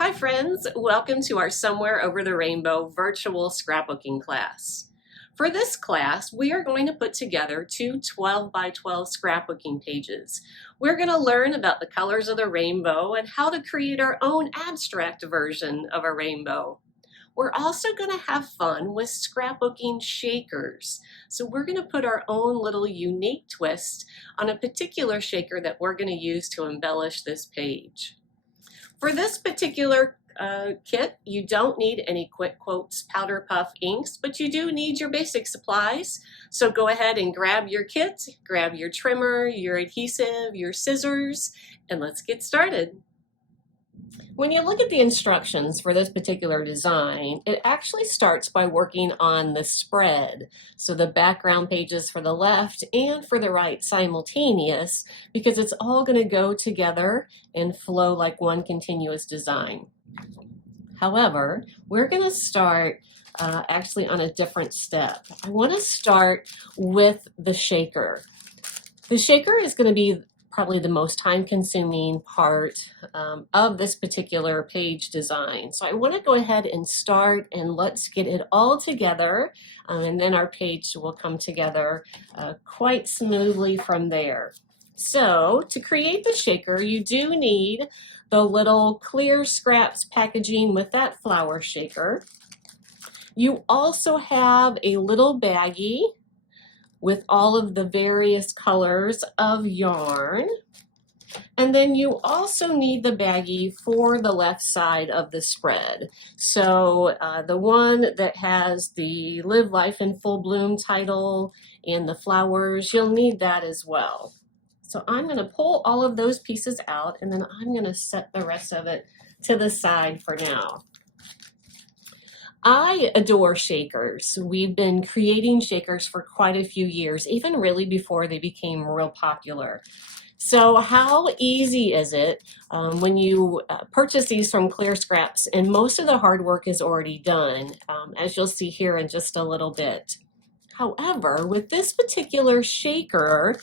Hi friends, welcome to our Somewhere Over the Rainbow virtual scrapbooking class. For this class, we are going to put together two 12 by 12 scrapbooking pages. We're going to learn about the colors of the rainbow and how to create our own abstract version of a rainbow. We're also going to have fun with scrapbooking shakers. So we're going to put our own little unique twist on a particular shaker that we're going to use to embellish this page. For this particular kit, you don't need any Quick Quotes powder puff inks, but you do need your basic supplies. So go ahead and grab your kit, grab your trimmer, your adhesive, your scissors, and let's get started. When you look at the instructions for this particular design, it actually starts by working on the spread. So the background pages for the left and for the right simultaneous, because it's all going to go together and flow like one continuous design. However, we're going to start actually on a different step. I want to start with the shaker. The shaker is going to be probably the most time-consuming part of this particular page design. So I want to go ahead and start, and let's get it all together, and then our page will come together quite smoothly from there. So to create the shaker, you do need the little clear scraps packaging with that flower shaker. You also have a little baggie with all of the various colors of yarn. And then you also need the baggie for the left side of the spread. So the one that has the Live Life in Full Bloom title and the flowers, you'll need that as well. So I'm going to pull all of those pieces out, and then I'm going to set the rest of it to the side for now. I adore shakers. We've been creating shakers for quite a few years, even really before they became real popular. So how easy is it when you purchase these from Clear Scraps, and most of the hard work is already done, as you'll see here in just a little bit. However, with this particular shaker,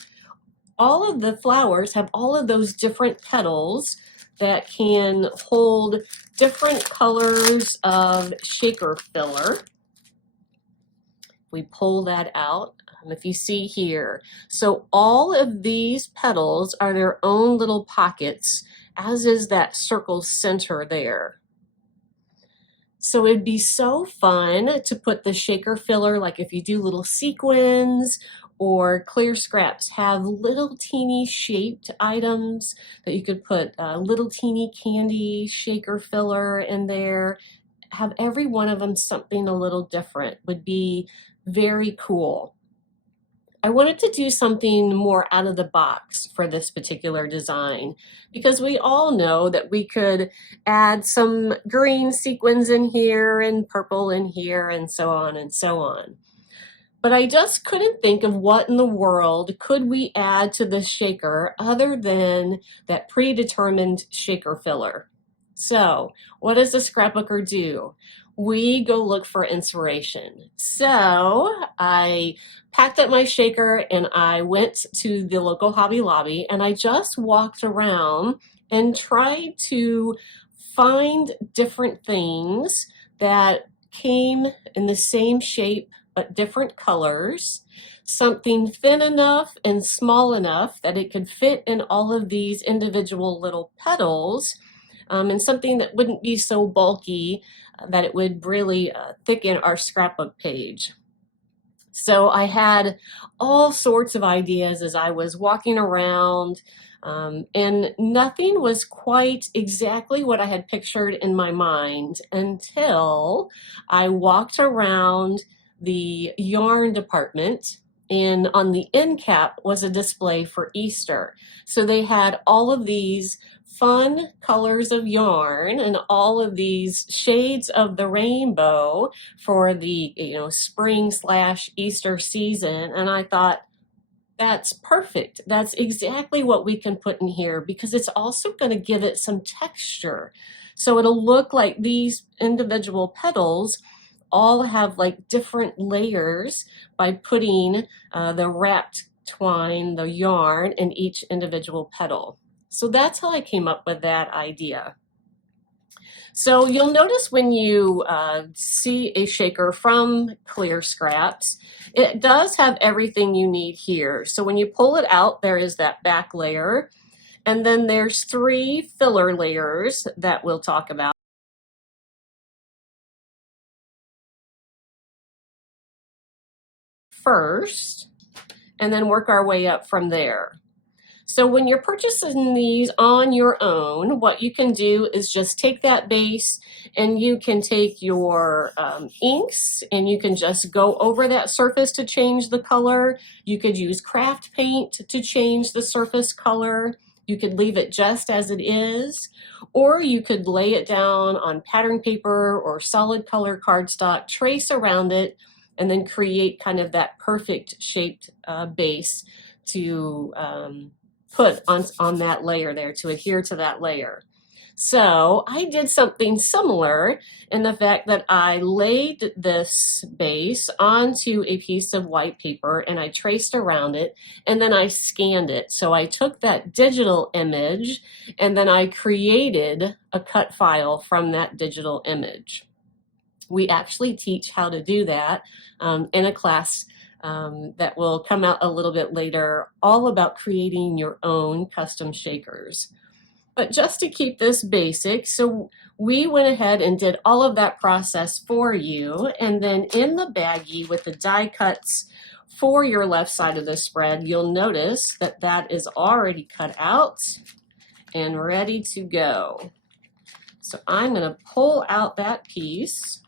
all of the flowers have all of those different petals that can hold different colors of shaker filler. We pull that out, if you see here. So all of these petals are their own little pockets, as is that circle center there. So it'd be so fun to put the shaker filler, like if you do little sequins, or Clear Scraps have little teeny shaped items that you could put little teeny candy shaker filler in there. Have every one of them something a little different would be very cool. I wanted to do something more out of the box for this particular design, because we all know that we could add some green sequins in here and purple in here and so on and so on. But I just couldn't think of what in the world could we add to this shaker other than that predetermined shaker filler. So what does the scrapbooker do? We go look for inspiration. So I packed up my shaker and I went to the local Hobby Lobby, and I just walked around and tried to find different things that came in the same shape but different colors, something thin enough and small enough that it could fit in all of these individual little petals, and something that wouldn't be so bulky that it would really thicken our scrapbook page. So I had all sorts of ideas as I was walking around, and nothing was quite exactly what I had pictured in my mind until I walked around the yarn department, and on the end cap was a display for Easter. So they had all of these fun colors of yarn and all of these shades of the rainbow for the spring/Easter season, and I thought, that's perfect. That's exactly what we can put in here, because it's also going to give it some texture. So it'll look like these individual petals all have like different layers by putting the wrapped twine, the yarn, in each individual petal. So that's how I came up with that idea. So you'll notice when you see a shaker from Clear Scraps, it does have everything you need here. So when you pull it out, there is that back layer, and then there's 3 filler layers that we'll talk about first, and then work our way up from there. So when you're purchasing these on your own, what you can do is just take that base and you can take your inks and you can just go over that surface to change the color. You could use craft paint to change the surface color. You could leave it just as it is, or you could lay it down on pattern paper or solid color cardstock, trace around it, and then create kind of that perfect shaped base to put on that layer there, to adhere to that layer. So I did something similar in the fact that I laid this base onto a piece of white paper and I traced around it and then I scanned it. So I took that digital image and then I created a cut file from that digital image. We actually teach how to do that in a class that will come out a little bit later, all about creating your own custom shakers. But just to keep this basic, so we went ahead and did all of that process for you. And then in the baggie with the die cuts for your left side of the spread, you'll notice that that is already cut out and ready to go. So I'm going to pull out that piece.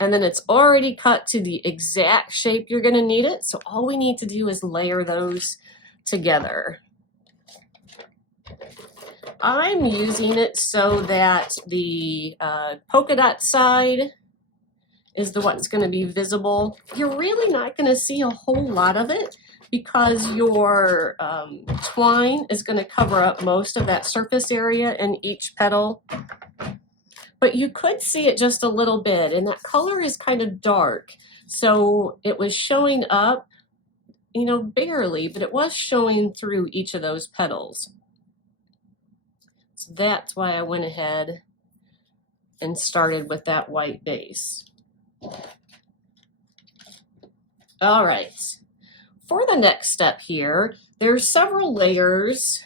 And then it's already cut to the exact shape you're going to need it. So all we need to do is layer those together. I'm using it so that the polka dot side is the what's going to be visible. You're really not going to see a whole lot of it because your twine is going to cover up most of that surface area in each petal. But you could see it just a little bit, and that color is kind of dark. So it was showing up, you know, barely, but it was showing through each of those petals. So that's why I went ahead and started with that white base. All right, for the next step here, there's several layers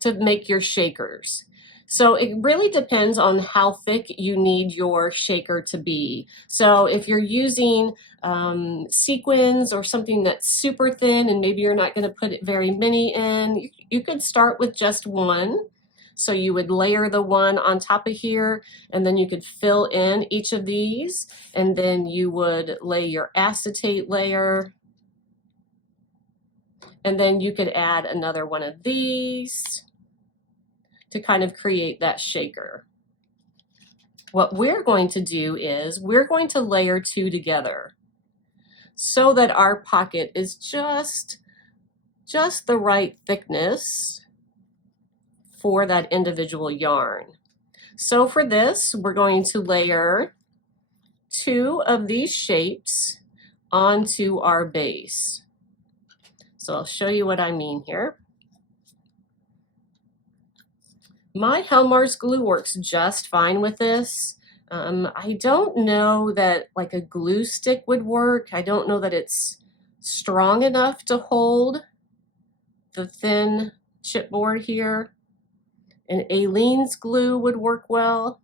to make your shakers. So it really depends on how thick you need your shaker to be. So if you're using sequins or something that's super thin and maybe you're not going to put very many in, you could start with just one. So you would layer the one on top of here, and then you could fill in each of these, and then you would lay your acetate layer, and then you could add another one of these to kind of create that shaker. What we're going to do is we're going to layer 2 together so that our pocket is just the right thickness for that individual yarn. So for this, we're going to layer 2 of these shapes onto our base. So I'll show you what I mean here. My Helmars glue works just fine with this. I don't know that like a glue stick would work. I don't know that it's strong enough to hold the thin chipboard here. And Aleene's glue would work well.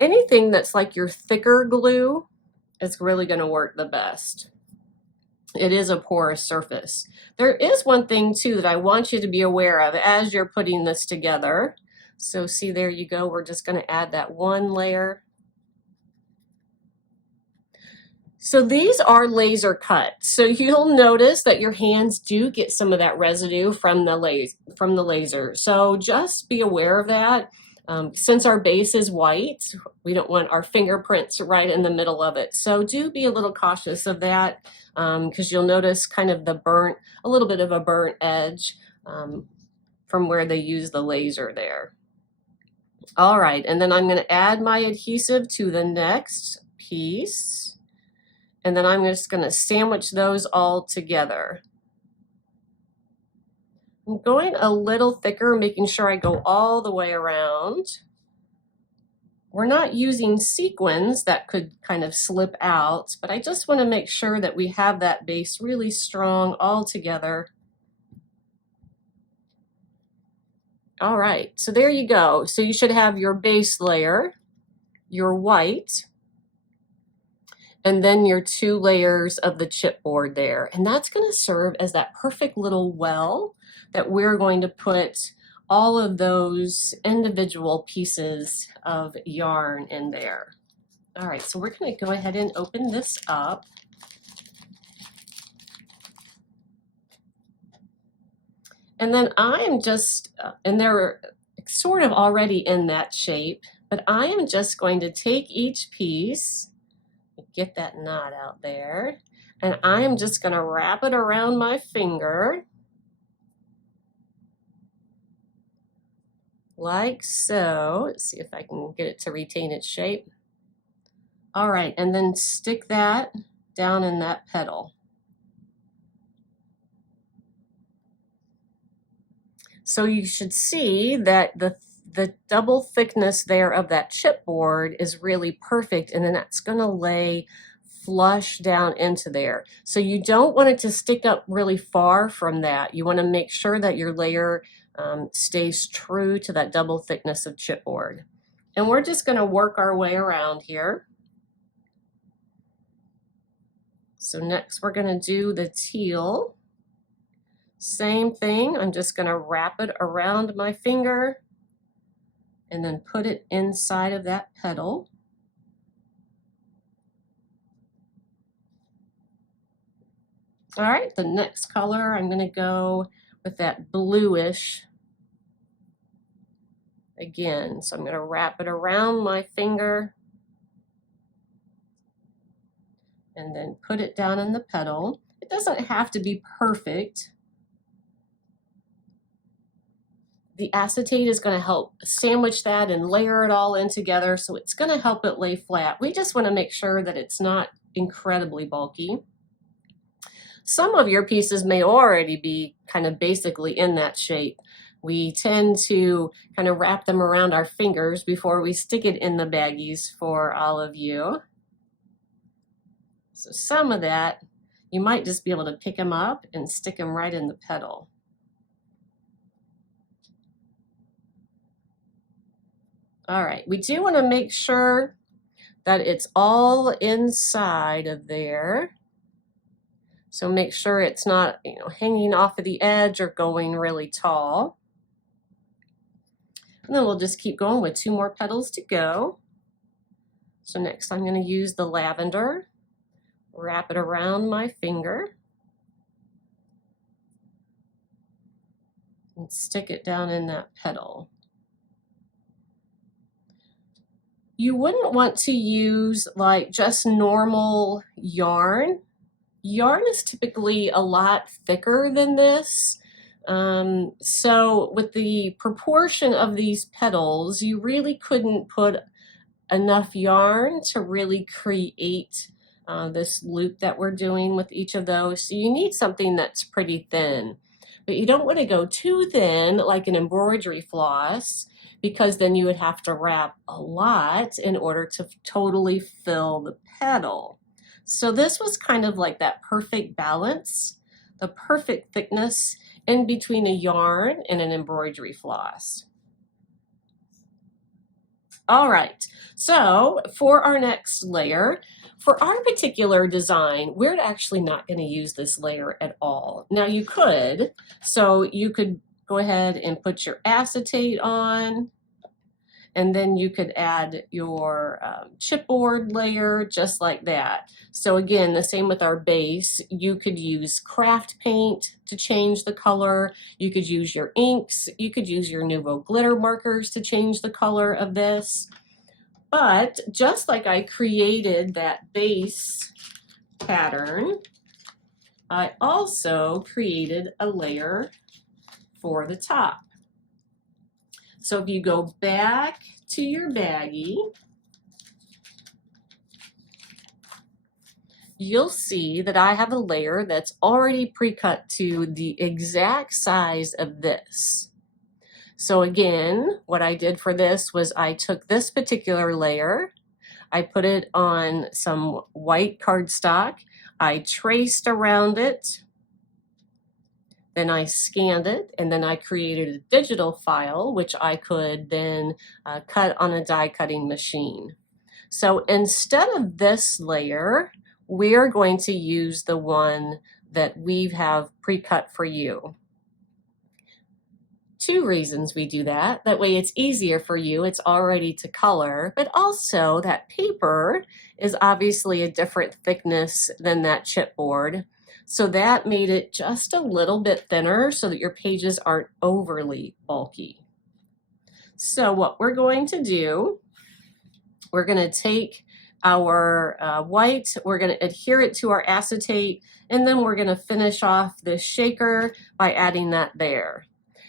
Anything that's like your thicker glue is really going to work the best. It is a porous surface. There is one thing too that I want you to be aware of as you're putting this together. So see, there you go. We're just going to add that one layer. So these are laser cut. So you'll notice that your hands do get some of that residue from the laser. So just be aware of that. Since our base is white, we don't want our fingerprints right in the middle of it. So do be a little cautious of that because you'll notice kind of a little bit of a burnt edge from where they use the laser there. All right, and then I'm going to add my adhesive to the next piece. And then I'm just going to sandwich those all together. I'm going a little thicker, making sure I go all the way around. We're not using sequins that could kind of slip out, but I just want to make sure that we have that base really strong all together. All right, so there you go. So you should have your base layer, your white, and then your 2 layers of the chipboard there. And that's going to serve as that perfect little well that we're going to put all of those individual pieces of yarn in there. All right, so we're going to go ahead and open this up. And then I'm just, and they're sort of already in that shape, but I am just going to take each piece, get that knot out there, and I am just going to wrap it around my finger like so. Let's see if I can get it to retain its shape. All right, and then stick that down in that petal. So you should see that the double thickness there of that chipboard is really perfect, and then that's going to lay flush down into there. So you don't want it to stick up really far from that. You want to make sure that your layer stays true to that double thickness of chipboard. And we're just going to work our way around here. So next we're going to do the teal. Same thing, I'm just going to wrap it around my finger and then put it inside of that petal. All right, the next color, I'm going to go with that bluish again. So I'm going to wrap it around my finger and then put it down in the petal. It doesn't have to be perfect. The acetate is going to help sandwich that and layer it all in together, so it's going to help it lay flat. We just want to make sure that it's not incredibly bulky. Some of your pieces may already be kind of basically in that shape. We tend to kind of wrap them around our fingers before we stick it in the baggies for all of you. So some of that, you might just be able to pick them up and stick them right in the petal. All right, we do want to make sure that it's all inside of there. So make sure it's not, hanging off of the edge or going really tall. And then we'll just keep going with 2 more petals to go. So next I'm going to use the lavender, wrap it around my finger, and stick it down in that petal. You wouldn't want to use like just normal yarn. Yarn is typically a lot thicker than this. So with the proportion of these petals, you really couldn't put enough yarn to really create this loop that we're doing with each of those. So you need something that's pretty thin. But you don't want to go too thin like an embroidery floss, because then you would have to wrap a lot in order to totally fill the petal. So this was kind of like that perfect balance, the perfect thickness in between a yarn and an embroidery floss. All right, so for our next layer, for our particular design, we're actually not going to use this layer at all. Now you could, so you could go ahead and put your acetate on, and then you could add your chipboard layer just like that. So again, the same with our base. You could use craft paint to change the color. You could use your inks. You could use your Nuvo glitter markers to change the color of this. But just like I created that base pattern, I also created a layer for the top. So if you go back to your baggie, you'll see that I have a layer that's already pre-cut to the exact size of this. So again, what I did for this was I took this particular layer, I put it on some white cardstock, I traced around it, then I scanned it, and then I created a digital file, which I could then cut on a die cutting machine. So instead of this layer, we're going to use the one that we have pre-cut for you. Two reasons we do that. That way it's easier for you, it's already to color, but also that paper is obviously a different thickness than that chipboard. So that made it just a little bit thinner so that your pages aren't overly bulky. So what we're going to do, we're going to take our white, we're going to adhere it to our acetate, and then we're going to finish off this shaker by adding that there.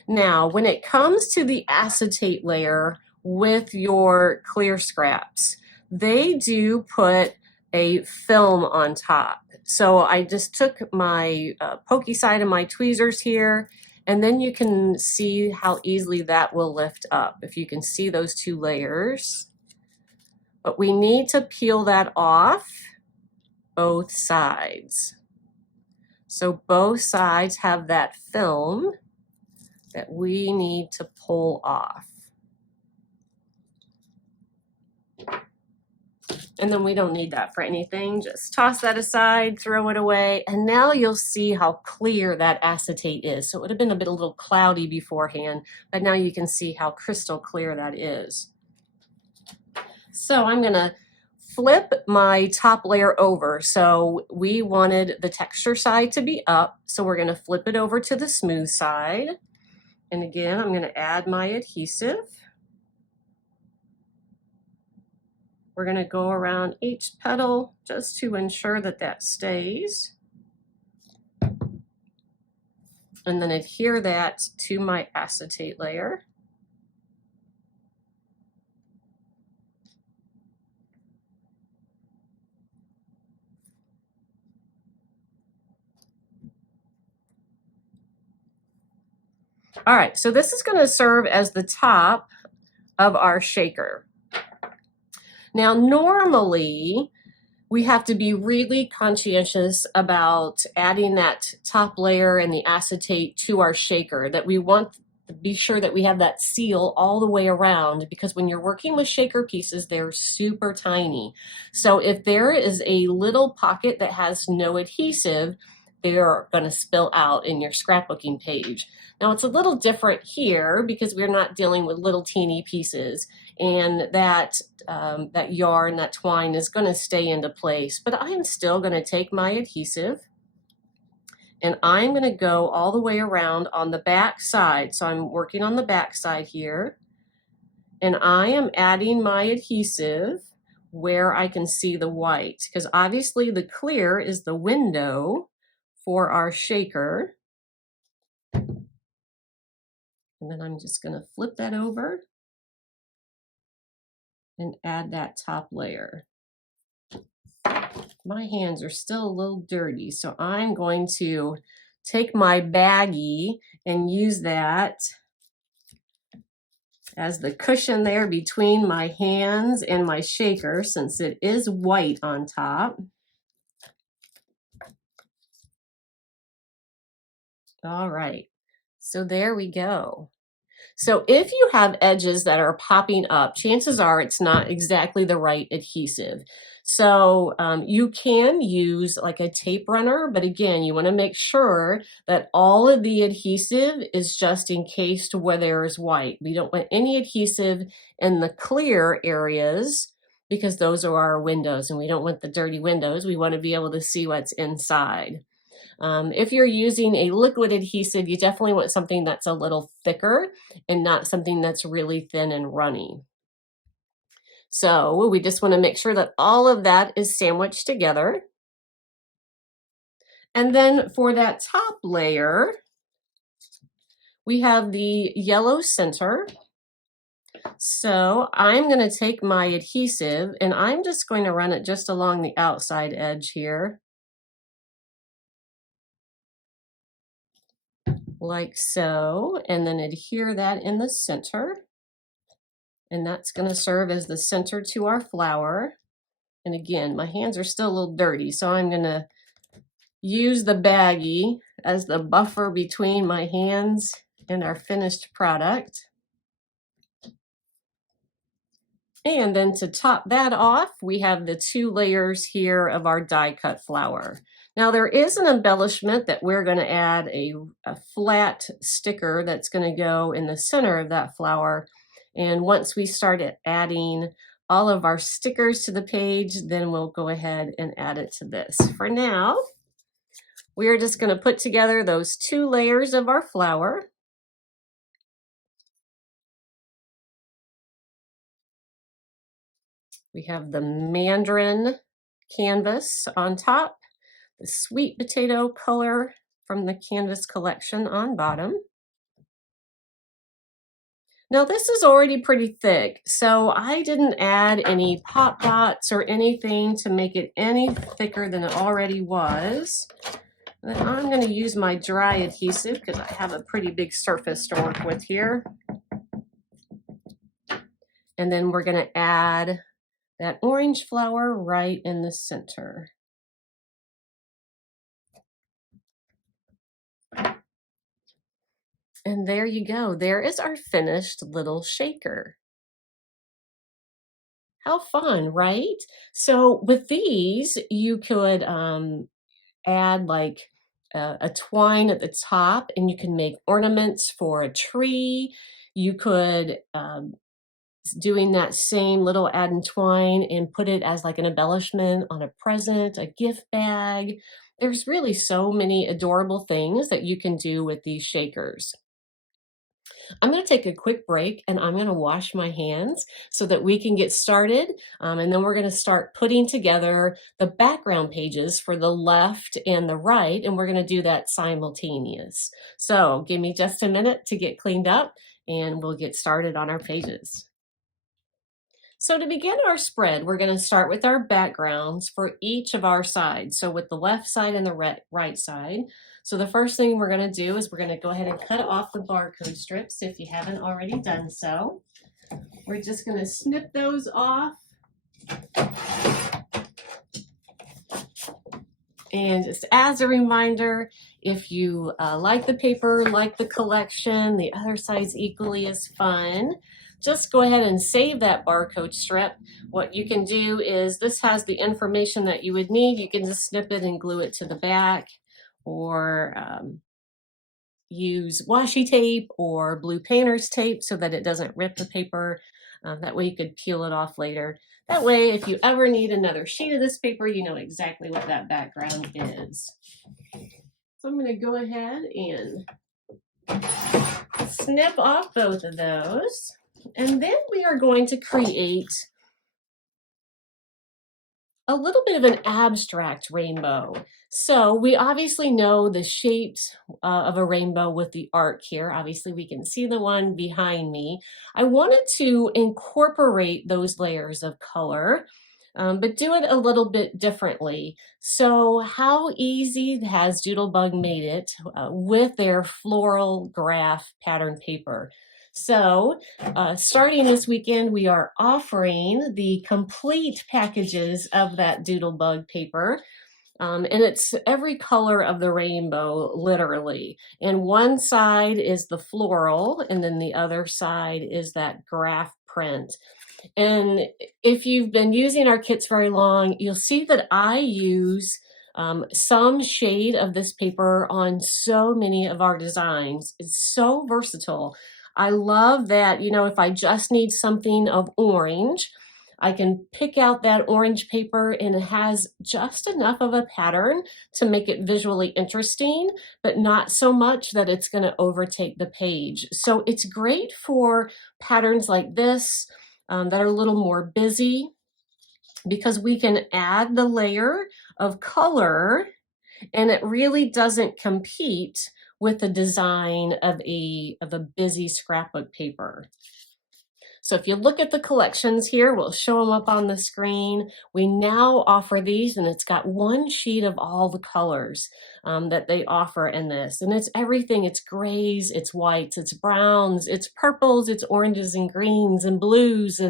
Now, when it comes to the acetate layer with your clear scraps, they do put a film on top. So I just took my pokey side of my tweezers here, and then you can see how easily that will lift up, if you can see those two layers. But we need to peel that off both sides. So both sides have that film that we need to pull off. And then we don't need that for anything. Just toss that aside, throw it away, and now you'll see how clear that acetate is. So it would have been a little cloudy beforehand, but now you can see how crystal clear that is. So I'm gonna flip my top layer over. So we wanted the texture side to be up, so we're gonna flip it over to the smooth side. And again, I'm gonna add my adhesive. We're gonna go around each petal just to ensure that that stays. And then adhere that to my acetate layer. All right, so this is going to serve as the top of our shaker. Now, normally, we have to be really conscientious about adding that top layer and the acetate to our shaker, that we want to be sure that we have that seal all the way around, because when you're working with shaker pieces, they're super tiny. So if there is a little pocket that has no adhesive, they're going to spill out in your scrapbooking page. Now it's a little different here because we're not dealing with little teeny pieces, and that yarn, that twine is going to stay into place. But I'm still going to take my adhesive and I'm going to go all the way around on the back side. So I'm working on the back side here, and I am adding my adhesive where I can see the white, because obviously the clear is the window for our shaker. And then I'm just going to flip that over and add that top layer. My hands are still a little dirty, so I'm going to take my baggie and use that as the cushion there between my hands and my shaker, since it is white on top. All right, so there we go. So if you have edges that are popping up, chances are it's not exactly the right adhesive. So you can use like a tape runner, but again, you want to make sure that all of the adhesive is just encased where there's white. We don't want any adhesive in the clear areas, because those are our windows, and we don't want the dirty windows. We want to be able to see what's inside. If you're using a liquid adhesive, you definitely want something that's a little thicker and not something that's really thin and runny. So we just want to make sure that all of that is sandwiched together. And then for that top layer, we have the yellow center. So I'm going to take my adhesive and I'm just going to run it just along the outside edge here, like so, and then adhere that in the center. And that's going to serve as the center to our flower. And again, my hands are still a little dirty, so I'm going to use the baggie as the buffer between my hands and our finished product. And then to top that off, we have the 2 layers here of our die cut flower. Now there is an embellishment that we're going to add a flat sticker that's going to go in the center of that flower. And once we start adding all of our stickers to the page, then we'll go ahead and add it to this. For now, we are just going to put together those 2 layers of our flower. We have the mandarin canvas on top, the sweet potato color from the canvas collection on bottom. Now this is already pretty thick, so I didn't add any pop dots or anything to make it any thicker than it already was. And then I'm going to use my dry adhesive because I have a pretty big surface to work with here. And then we're going to add that orange flower right in the center. And there you go. There is our finished little shaker. How fun, right? So with these, you could add like a twine at the top, and you can make ornaments for a tree. You could doing that same little add and twine and put it as like an embellishment on a present, a gift bag. There's really so many adorable things that you can do with these shakers. I'm going to take a quick break and I'm going to wash my hands so that we can get started. And then we're going to start putting together the background pages for the left and the right. And we're going to do that simultaneous. So give me just a minute to get cleaned up and we'll get started on our pages. So to begin our spread, we're going to start with our backgrounds for each of our sides. So with the left side and the right side. So the first thing we're going to do is we're going to go ahead and cut off the barcode strips if you haven't already done so. We're just going to snip those off. And just as a reminder, if you like the paper, like the collection, the other side's equally as fun, just go ahead and save that barcode strip. What you can do is this has the information that you would need. You can just snip it and glue it to the back, or use washi tape or blue painter's tape so that it doesn't rip the paper. That way you could peel it off later. That way, if you ever need another sheet of this paper, you know exactly what that background is. So I'm going to go ahead and snip off both of those. And then we are going to create a little bit of an abstract rainbow. So we obviously know the shapes of a rainbow with the arc here. Obviously we can see the one behind me. I wanted to incorporate those layers of color, but do it a little bit differently. So how easy has Doodlebug made it with their floral graph pattern paper? So starting this weekend, we are offering the complete packages of that Doodlebug paper. And it's every color of the rainbow, literally. And one side is the floral, and then the other side is that graph print. And if you've been using our kits very long, you'll see that I use some shade of this paper on so many of our designs. It's so versatile. I love that, you know, if I just need something of orange, I can pick out that orange paper and it has just enough of a pattern to make it visually interesting, but not so much that it's going to overtake the page. So it's great for patterns like this that are a little more busy, because we can add the layer of color and it really doesn't compete with the design of a busy scrapbook paper. So if you look at the collections here, we'll show them up on the screen. We now offer these, and it's got one sheet of all the colors that they offer in this. And it's everything. It's grays, it's whites, it's browns, it's purples, it's oranges and greens and blues.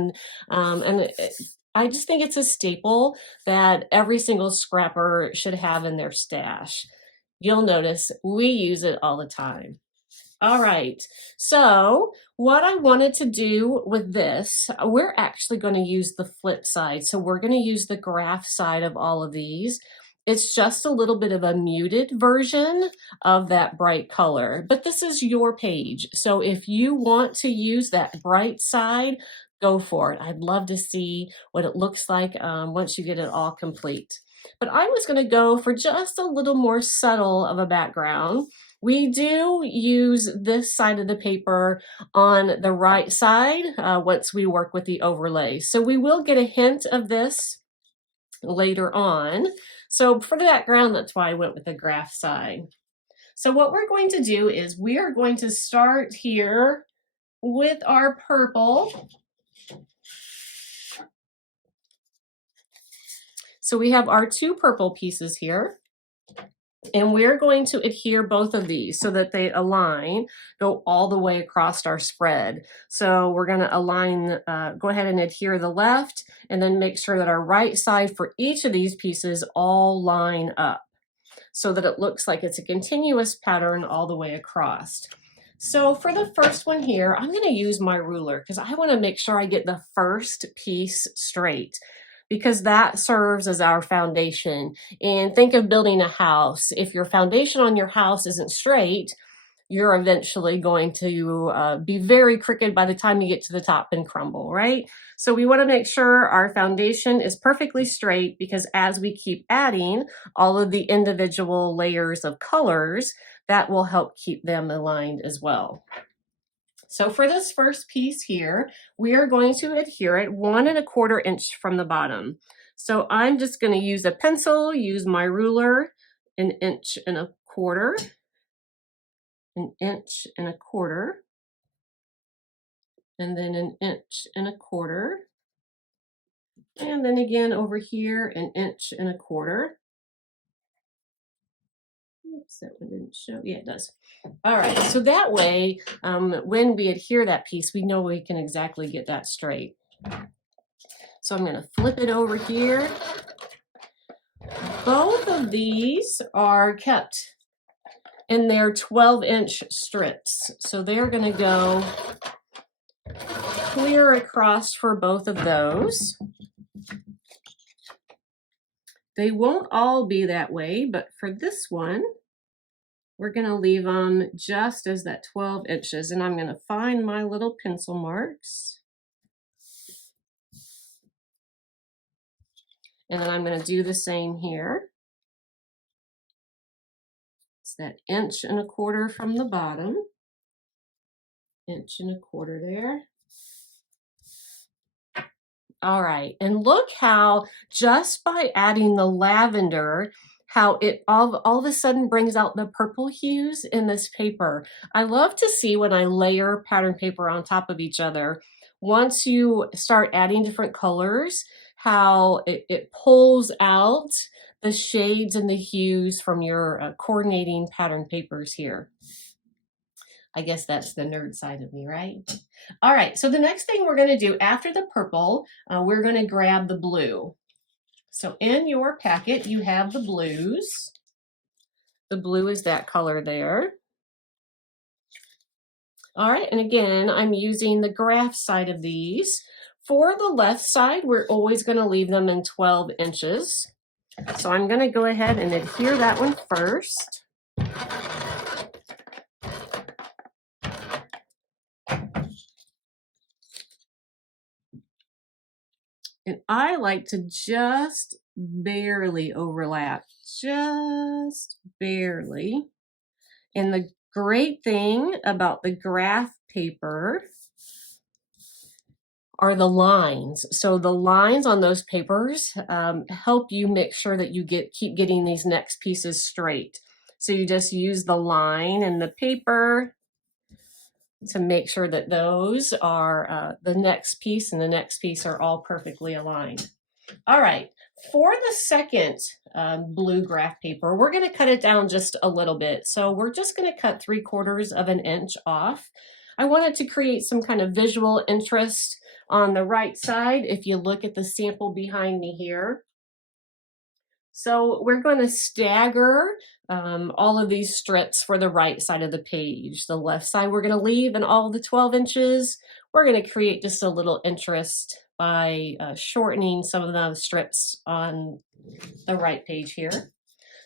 I just think it's a staple that every single scrapper should have in their stash. You'll notice we use it all the time. All right, so what I wanted to do with this, we're actually going to use the flip side. So we're going to use the graph side of all of these. It's just a little bit of a muted version of that bright color, but this is your page. So if you want to use that bright side, go for it. I'd love to see what it looks like once you get it all complete. But I was going to go for just a little more subtle of a background. We do use this side of the paper on the right side once we work with the overlay. So we will get a hint of this later on. So for the background, that's why I went with the graph side. So what we're going to do is we are going to start here with our purple. So we have our two purple pieces here. And we're going to adhere both of these so that they align, go all the way across our spread. So we're going to align, go ahead and adhere the left, and then make sure that our right side for each of these pieces all line up so that it looks like it's a continuous pattern all the way across. So for the first one here, I'm going to use my ruler because I want to make sure I get the first piece straight, because that serves as our foundation. And think of building a house. If your foundation on your house isn't straight, you're eventually going to be very crooked by the time you get to the top and crumble, right? So we want to make sure our foundation is perfectly straight, because as we keep adding all of the individual layers of colors, that will help keep them aligned as well. So for this first piece here, we are going to adhere it 1 1/4 inch from the bottom. So I'm just going to use a pencil, use my ruler, 1 1/4 inches, 1 1/4 inches, and then 1 1/4 inches, and then again over here 1 1/4 inches. Oops, that one didn't show. Yeah, it does. All right, so that way, when we adhere that piece, we know we can exactly get that straight. So I'm going to flip it over here. Both of these are kept in their 12-inch strips. So they're going to go clear across for both of those. They won't all be that way, but for this one, we're going to leave them just as that 12 inches. And I'm going to find my little pencil marks. And then I'm going to do the same here. It's that 1 1/4 inches from the bottom. 1 1/4 inches there. All right, and look how just by adding the lavender, how it all of a sudden brings out the purple hues in this paper. I love to see when I layer pattern paper on top of each other, once you start adding different colors, how it pulls out the shades and the hues from your coordinating pattern papers here. I guess that's the nerd side of me, right? All right, so the next thing we're going to do after the purple, we're going to grab the blue. So in your packet, you have the blues. The blue is that color there. All right, and again, I'm using the graph side of these. For the left side, we're always going to leave them in 12 inches. So I'm going to go ahead and adhere that one first. And I like to just barely overlap, just barely. And the great thing about the graph paper are the lines. So the lines on those papers help you make sure that you keep getting these next pieces straight. So you just use the line in the paper to make sure that those are the next piece and the next piece are all perfectly aligned. All right, for the second blue graph paper, we're going to cut it down just a little bit. So we're just going to cut 3/4 of an inch off. I wanted to create some kind of visual interest on the right side. If you look at the sample behind me here. So we're going to stagger all of these strips for the right side of the page. The left side we're going to leave and all the 12 inches. We're going to create just a little interest by shortening some of those strips on the right page here.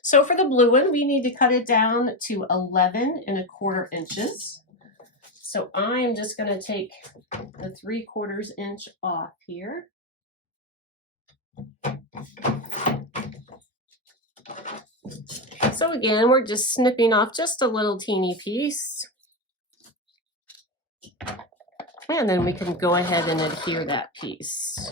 So for the blue one, we need to cut it down to 11 1/4 inches. So I'm just going to take the 3/4 inch off here. So again, we're just snipping off just a little teeny piece. And then we can go ahead and adhere that piece.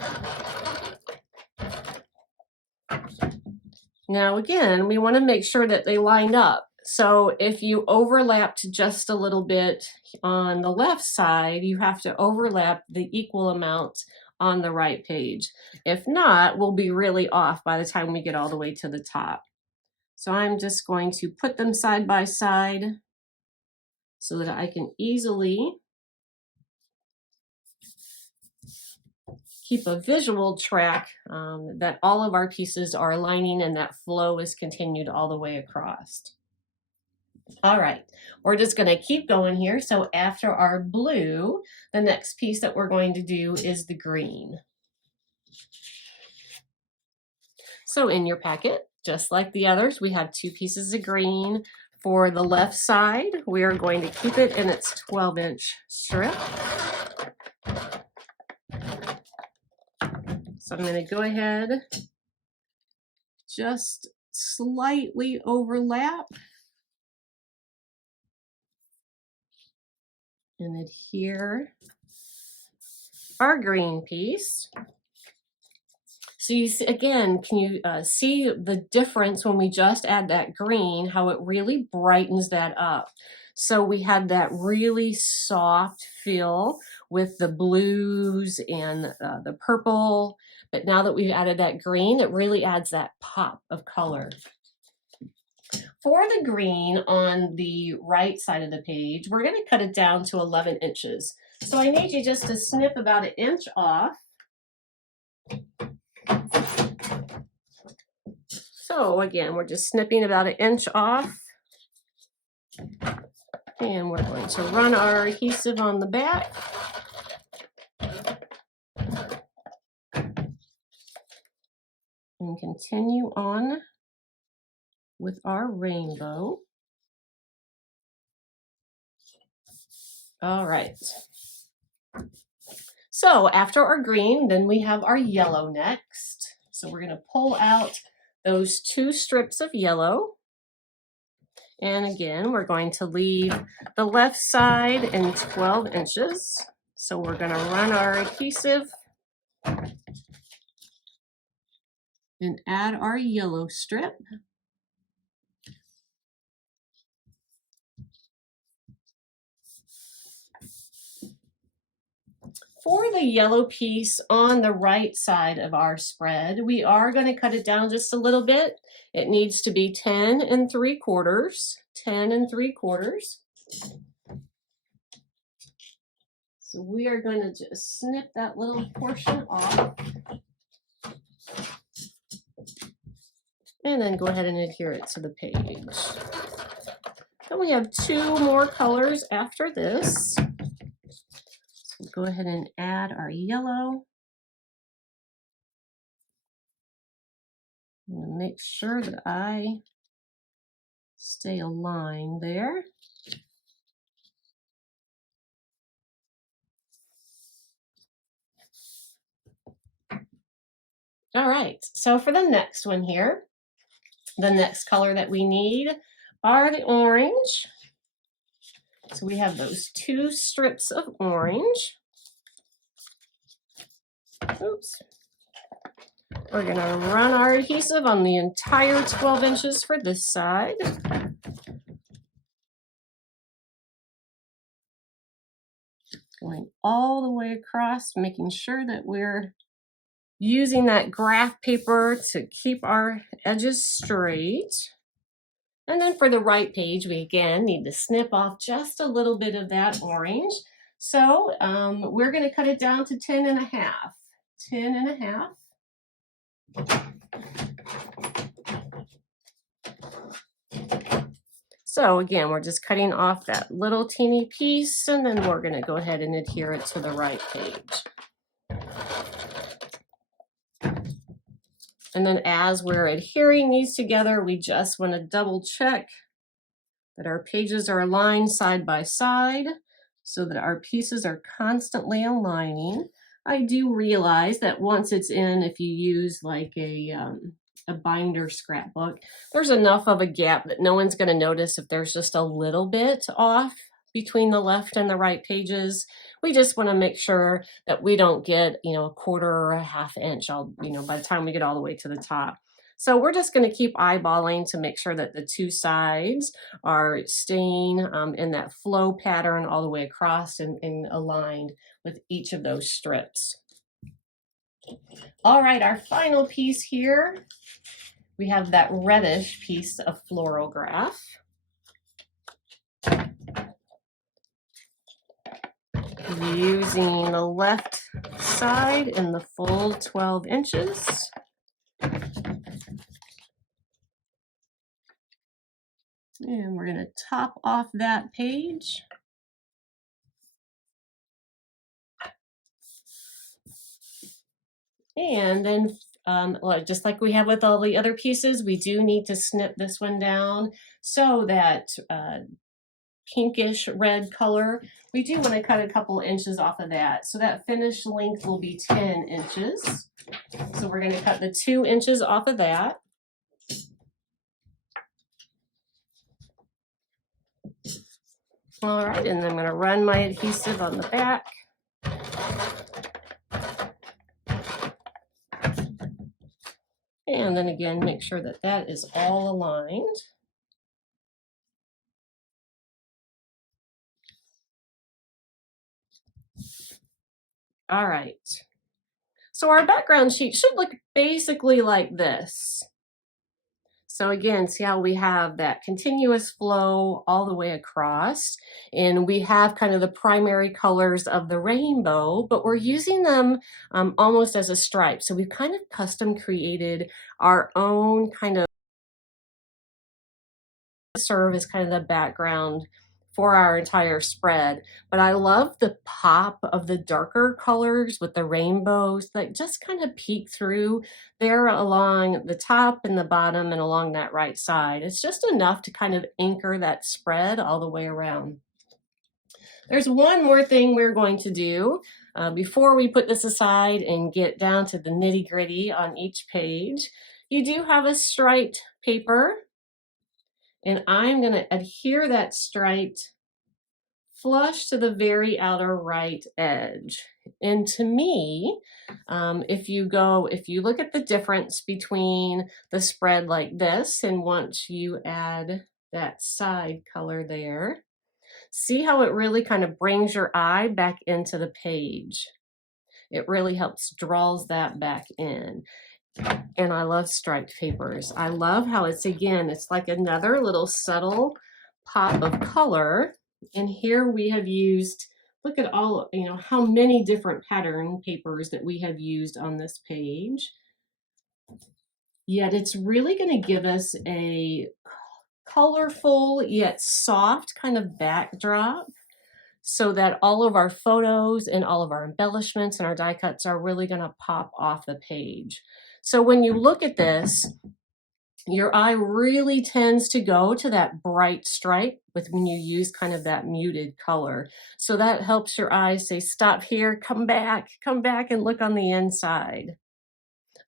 Now again, we want to make sure that they line up. So if you overlapped just a little bit on the left side, you have to overlap the equal amount on the right page. If not, we'll be really off by the time we get all the way to the top. So I'm just going to put them side by side so that I can easily keep a visual track that all of our pieces are aligning and that flow is continued all the way across. All right, we're just going to keep going here. So after our blue, the next piece that we're going to do is the green. So in your packet, just like the others, we have 2 pieces of green. For the left side, we are going to keep it in its 12-inch strip. So I'm going to go ahead, just slightly overlap and adhere our green piece. So you see, again, can you see the difference when we just add that green, how it really brightens that up. So we had that really soft feel with the blues and the purple, but now that we've added that green, it really adds that pop of color. For the green on the right side of the page, we're going to cut it down to 11 inches. So I need you just to snip about 1 inch off. So again, we're just snipping about 1 inch off. And we're going to run our adhesive on the back. And continue on with our rainbow. All right. So after our green, then we have our yellow next. So we're going to pull out those 2 strips of yellow. And again, we're going to leave the left side in 12 inches. So we're going to run our adhesive and add our yellow strip. For the yellow piece on the right side of our spread, we are going to cut it down just a little bit. It needs to be 10 3/4, 10 3/4. So we are going to just snip that little portion off. And then go ahead and adhere it to the page. Then we have 2 more colors after this. So go ahead and add our yellow. I'm going to make sure that I stay aligned there. All right, so for the next one here, the next color that we need are the orange. So we have those 2 strips of orange. Oops. We're going to run our adhesive on the entire 12 inches for this side. Going all the way across, making sure that we're using that graph paper to keep our edges straight. And then for the right page, we again need to snip off just a little bit of that orange. So we're going to cut it down to 10 and a half. 10 and a half. So again, we're just cutting off that little teeny piece, and then we're going to go ahead and adhere it to the right page. And then as we're adhering these together, we just want to double check that our pages are aligned side by side so that our pieces are constantly aligning. I do realize that once it's in, if you use like a binder scrapbook, there's enough of a gap that no one's going to notice if there's just a little bit off between the left and the right pages. We just want to make sure that we don't get, a quarter or a half inch, by the time we get all the way to the top. So we're just going to keep eyeballing to make sure that the two sides are staying in that flow pattern all the way across and aligned with each of those strips. All right, our final piece here, we have that reddish piece of floral graph. Using the left side in the full 12 inches. And we're going to top off that page. And then just like we have with all the other pieces, we do need to snip this one down so that pinkish red color, we do want to cut a couple inches off of that. So that finished length will be 10 inches. So we're going to cut the 2 inches off of that. All right, and then I'm going to run my adhesive on the back. And then again, make sure that that is all aligned. All right. So our background sheet should look basically like this. So again, see how we have that continuous flow all the way across, and we have kind of the primary colors of the rainbow, but we're using them almost as a stripe. So we've kind of custom created our own kind of serve as kind of the background for our entire spread. But I love the pop of the darker colors with the rainbows that just kind of peek through there along the top and the bottom and along that right side. It's just enough to kind of anchor that spread all the way around. There's one more thing we're going to do before we put this aside and get down to the nitty-gritty on each page. You do have a striped paper, and I'm going to adhere that striped flush to the very outer right edge. And to me, if you look at the difference between the spread like this and once you add that side color there, see how it really kind of brings your eye back into the page. It really helps draws that back in. And I love striped papers. I love how it's like another little subtle pop of color. And here we have used, look at all, how many different pattern papers that we have used on this page. Yet it's really going to give us a colorful yet soft kind of backdrop, so that all of our photos and all of our embellishments and our die cuts are really going to pop off the page. So when you look at this, your eye really tends to go to that bright stripe when you use kind of that muted color. So that helps your eyes say, stop here, come back and look on the inside.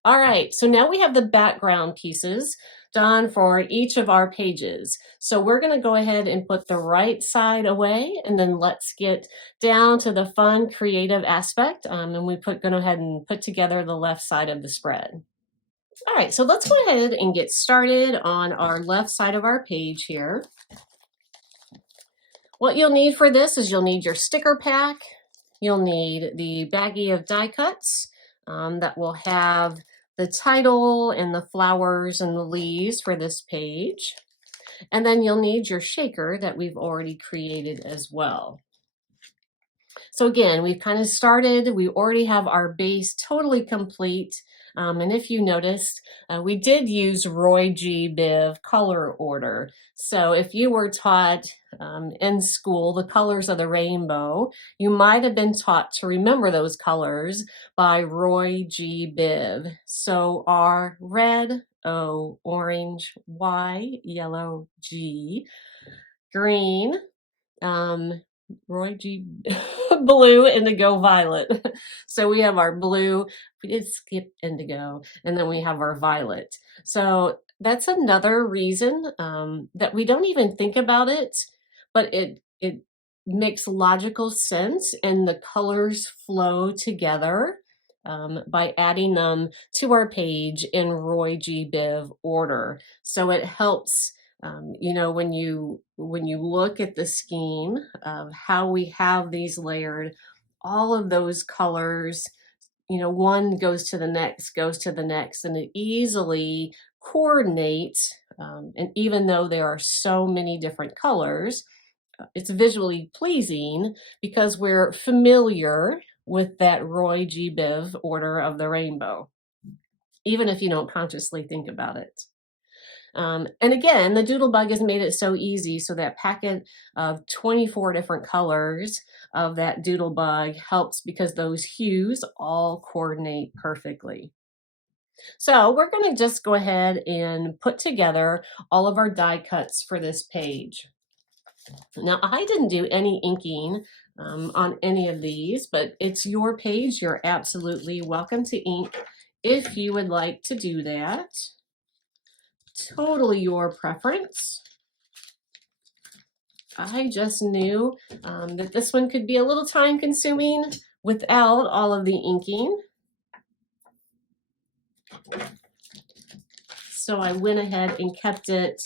All right, so now we have the background pieces done for each of our pages. So we're going to go ahead and put the right side away, and then let's get down to the fun, creative aspect. And we go ahead and put together the left side of the spread. All right, so let's go ahead and get started on our left side of our page here. What you'll need for this is you'll need your sticker pack. You'll need the baggie of die cuts that will have the title and the flowers and the leaves for this page. And then you'll need your shaker that we've already created as well. So again, we've kind of started, we already have our base totally complete. And if you noticed, we did use R.O.Y.G.B.I.V color order. So if you were taught in school the colors of the rainbow, you might have been taught to remember those colors by R.O.Y.G.B.I.V. So R, red, O, orange, Y, yellow, G, green, R.O.Y.G. blue, indigo, violet. So we have our blue, we did skip indigo, and then we have our violet. So that's another reason that we don't even think about it, but it makes logical sense and the colors flow together by adding them to our page in R.O.Y.G.B.I.V order. So it helps you know, when you look at the scheme of how we have these layered, all of those colors, you know, one goes to the next, and it easily coordinates. And even though there are so many different colors, it's visually pleasing because we're familiar with that R.O.Y.G.B.I.V order of the rainbow, even if you don't consciously think about it. And again, the Doodlebug has made it so easy. So that packet of 24 different colors of that Doodlebug helps because those hues all coordinate perfectly. So we're going to just go ahead and put together all of our die cuts for this page. Now, I didn't do any inking on any of these, but it's your page. You're absolutely welcome to ink if you would like to do that. Totally your preference. I just knew that this one could be a little time consuming without all of the inking. So I went ahead and kept it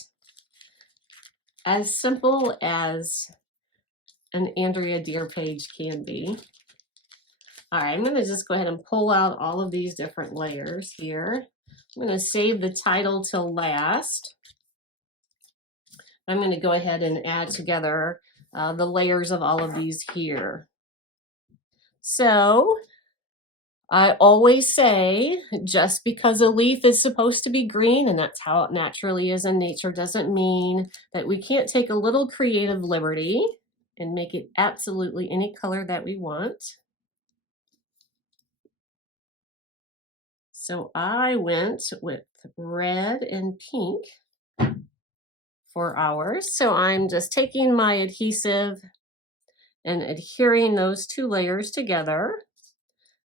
as simple as an Andrea Deer page can be. All right, I'm going to just go ahead and pull out all of these different layers here. I'm going to save the title till last. I'm going to go ahead and add together the layers of all of these here. So I always say just because a leaf is supposed to be green, and that's how it naturally is in nature, doesn't mean that we can't take a little creative liberty and make it absolutely any color that we want. So I went with red and pink for ours. So I'm just taking my adhesive and adhering those two layers together.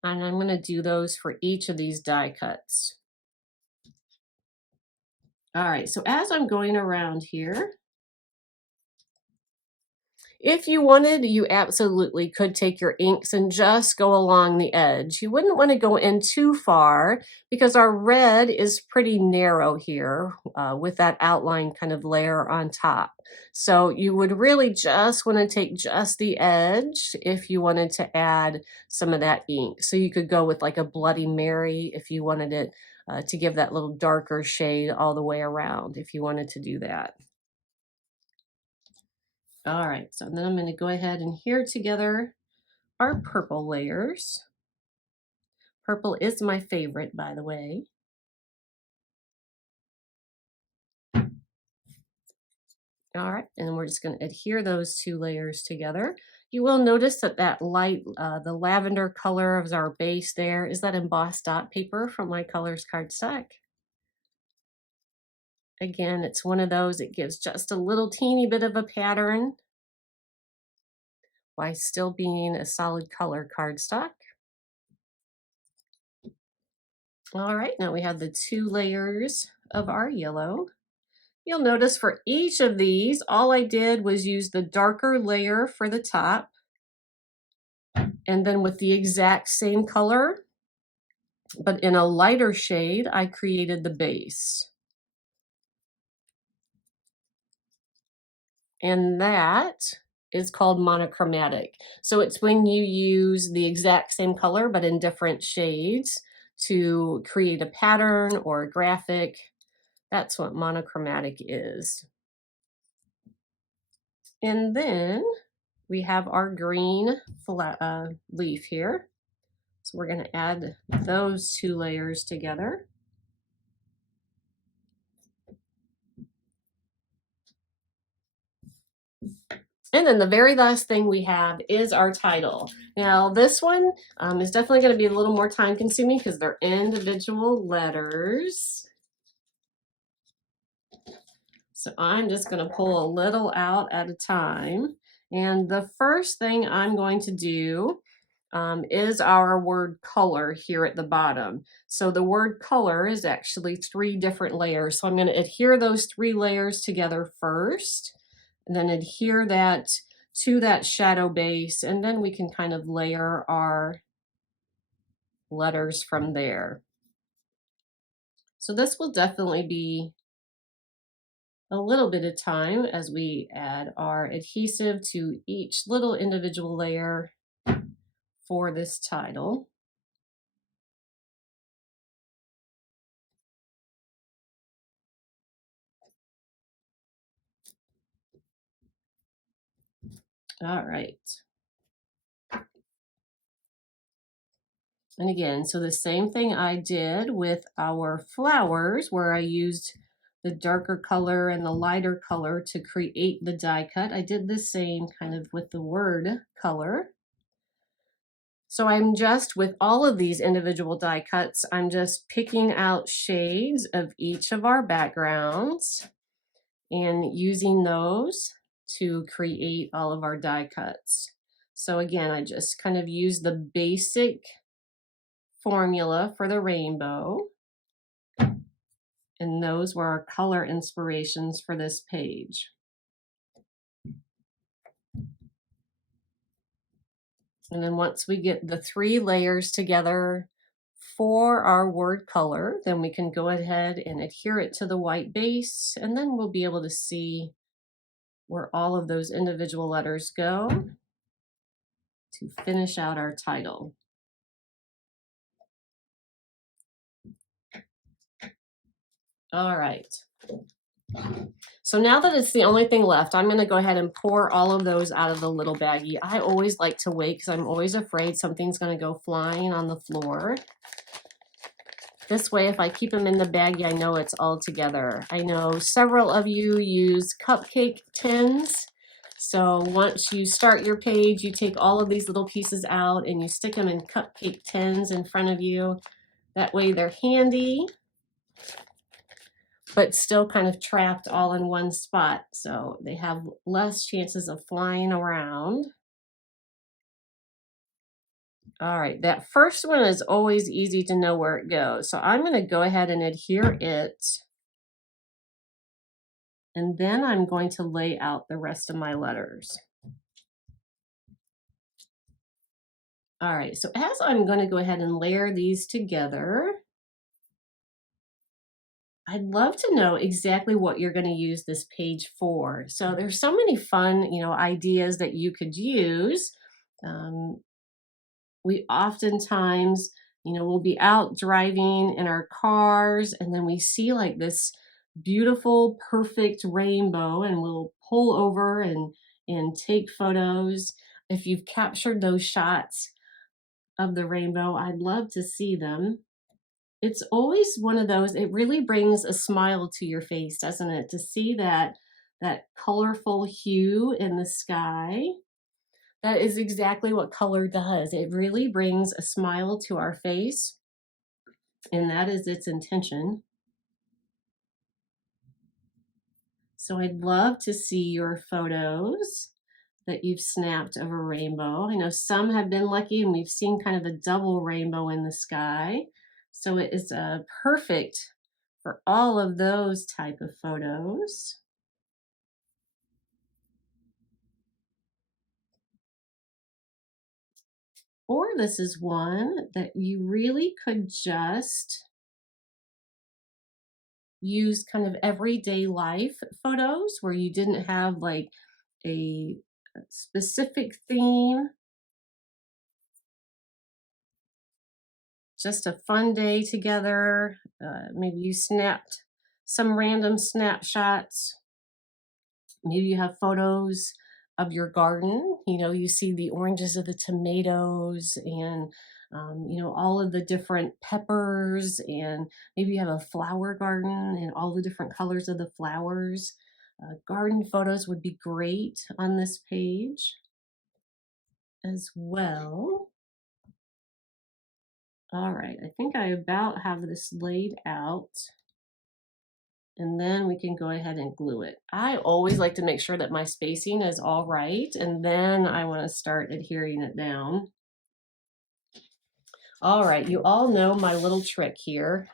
And I'm going to do those for each of these die cuts. All right, so as I'm going around here, if you wanted, you absolutely could take your inks and just go along the edge. You wouldn't want to go in too far because our red is pretty narrow here with that outline kind of layer on top. So you would really just want to take just the edge if you wanted to add some of that ink. So you could go with like a Bloody Mary if you wanted it to give that little darker shade all the way around if you wanted to do that. All right, so then I'm going to go ahead and adhere together our purple layers. Purple is my favorite, by the way. All right, and we're just going to adhere those two layers together. You will notice that that light, the lavender color of our base there, is that embossed dot paper from My Colors cardstock. Again, it's one of those, it gives just a little teeny bit of a pattern while still being a solid color cardstock. All right, now we have the two layers of our yellow. You'll notice for each of these, all I did was use the darker layer for the top. And then with the exact same color, but in a lighter shade, I created the base. And that is called monochromatic. So it's when you use the exact same color but in different shades to create a pattern or a graphic. That's what monochromatic is. And then we have our green leaf here. So we're going to add those two layers together. And then the very last thing we have is our title. Now this one is definitely going to be a little more time consuming because they're individual letters. So I'm just going to pull a little out at a time. And the first thing I'm going to do is our word color here at the bottom. So the word color is actually 3 different layers. So I'm going to adhere those 3 layers together first, and then adhere that to that shadow base, and then we can kind of layer our letters from there. So this will definitely be a little bit of time as we add our adhesive to each little individual layer for this title. All right. And again, so the same thing I did with our flowers, where I used the darker color and the lighter color to create the die cut. I did the same kind of with the word color. So I'm just, with all of these individual die cuts, I'm just picking out shades of each of our backgrounds and using those to create all of our die cuts. So again, I just kind of use the basic formula for the rainbow, and those were our color inspirations for this page. And then once we get the 3 layers together for our word color, then we can go ahead and adhere it to the white base, and then we'll be able to see where all of those individual letters go to finish out our title. All right. So now that it's the only thing left, I'm going to go ahead and pour all of those out of the little baggie. I always like to wait because I'm always afraid something's going to go flying on the floor. This way, if I keep them in the baggie, I know it's all together. I know several of you use cupcake tins. So once you start your page, you take all of these little pieces out and you stick them in cupcake tins in front of you. That way they're handy, but still kind of trapped all in one spot. So they have less chances of flying around. All right, that first one is always easy to know where it goes. So I'm going to go ahead and adhere it. And then I'm going to lay out the rest of my letters. All right, so as I'm going to go ahead and layer these together, I'd love to know exactly what you're going to use this page for. So there's so many fun, ideas that you could use. We oftentimes, we'll be out driving in our cars and then we see like this beautiful, perfect rainbow and we'll pull over and take photos. If you've captured those shots of the rainbow, I'd love to see them. It's always one of those, it really brings a smile to your face, doesn't it? To see that colorful hue in the sky. That is exactly what color does. It really brings a smile to our face, and that is its intention. So I'd love to see your photos that you've snapped of a rainbow. I know some have been lucky and we've seen kind of a double rainbow in the sky. So it is perfect for all of those type of photos. Or this is one that you really could just use kind of everyday life photos where you didn't have like a specific theme. Just a fun day together. Maybe you snapped some random snapshots. Maybe you have photos of your garden. You know, you see the oranges of the tomatoes and, you know, all of the different peppers, and maybe you have a flower garden and all the different colors of the flowers. Garden photos would be great on this page as well. All right, I think I about have this laid out. And then we can go ahead and glue it. I always like to make sure that my spacing is all right, and then I want to start adhering it down. All right, you all know my little trick here.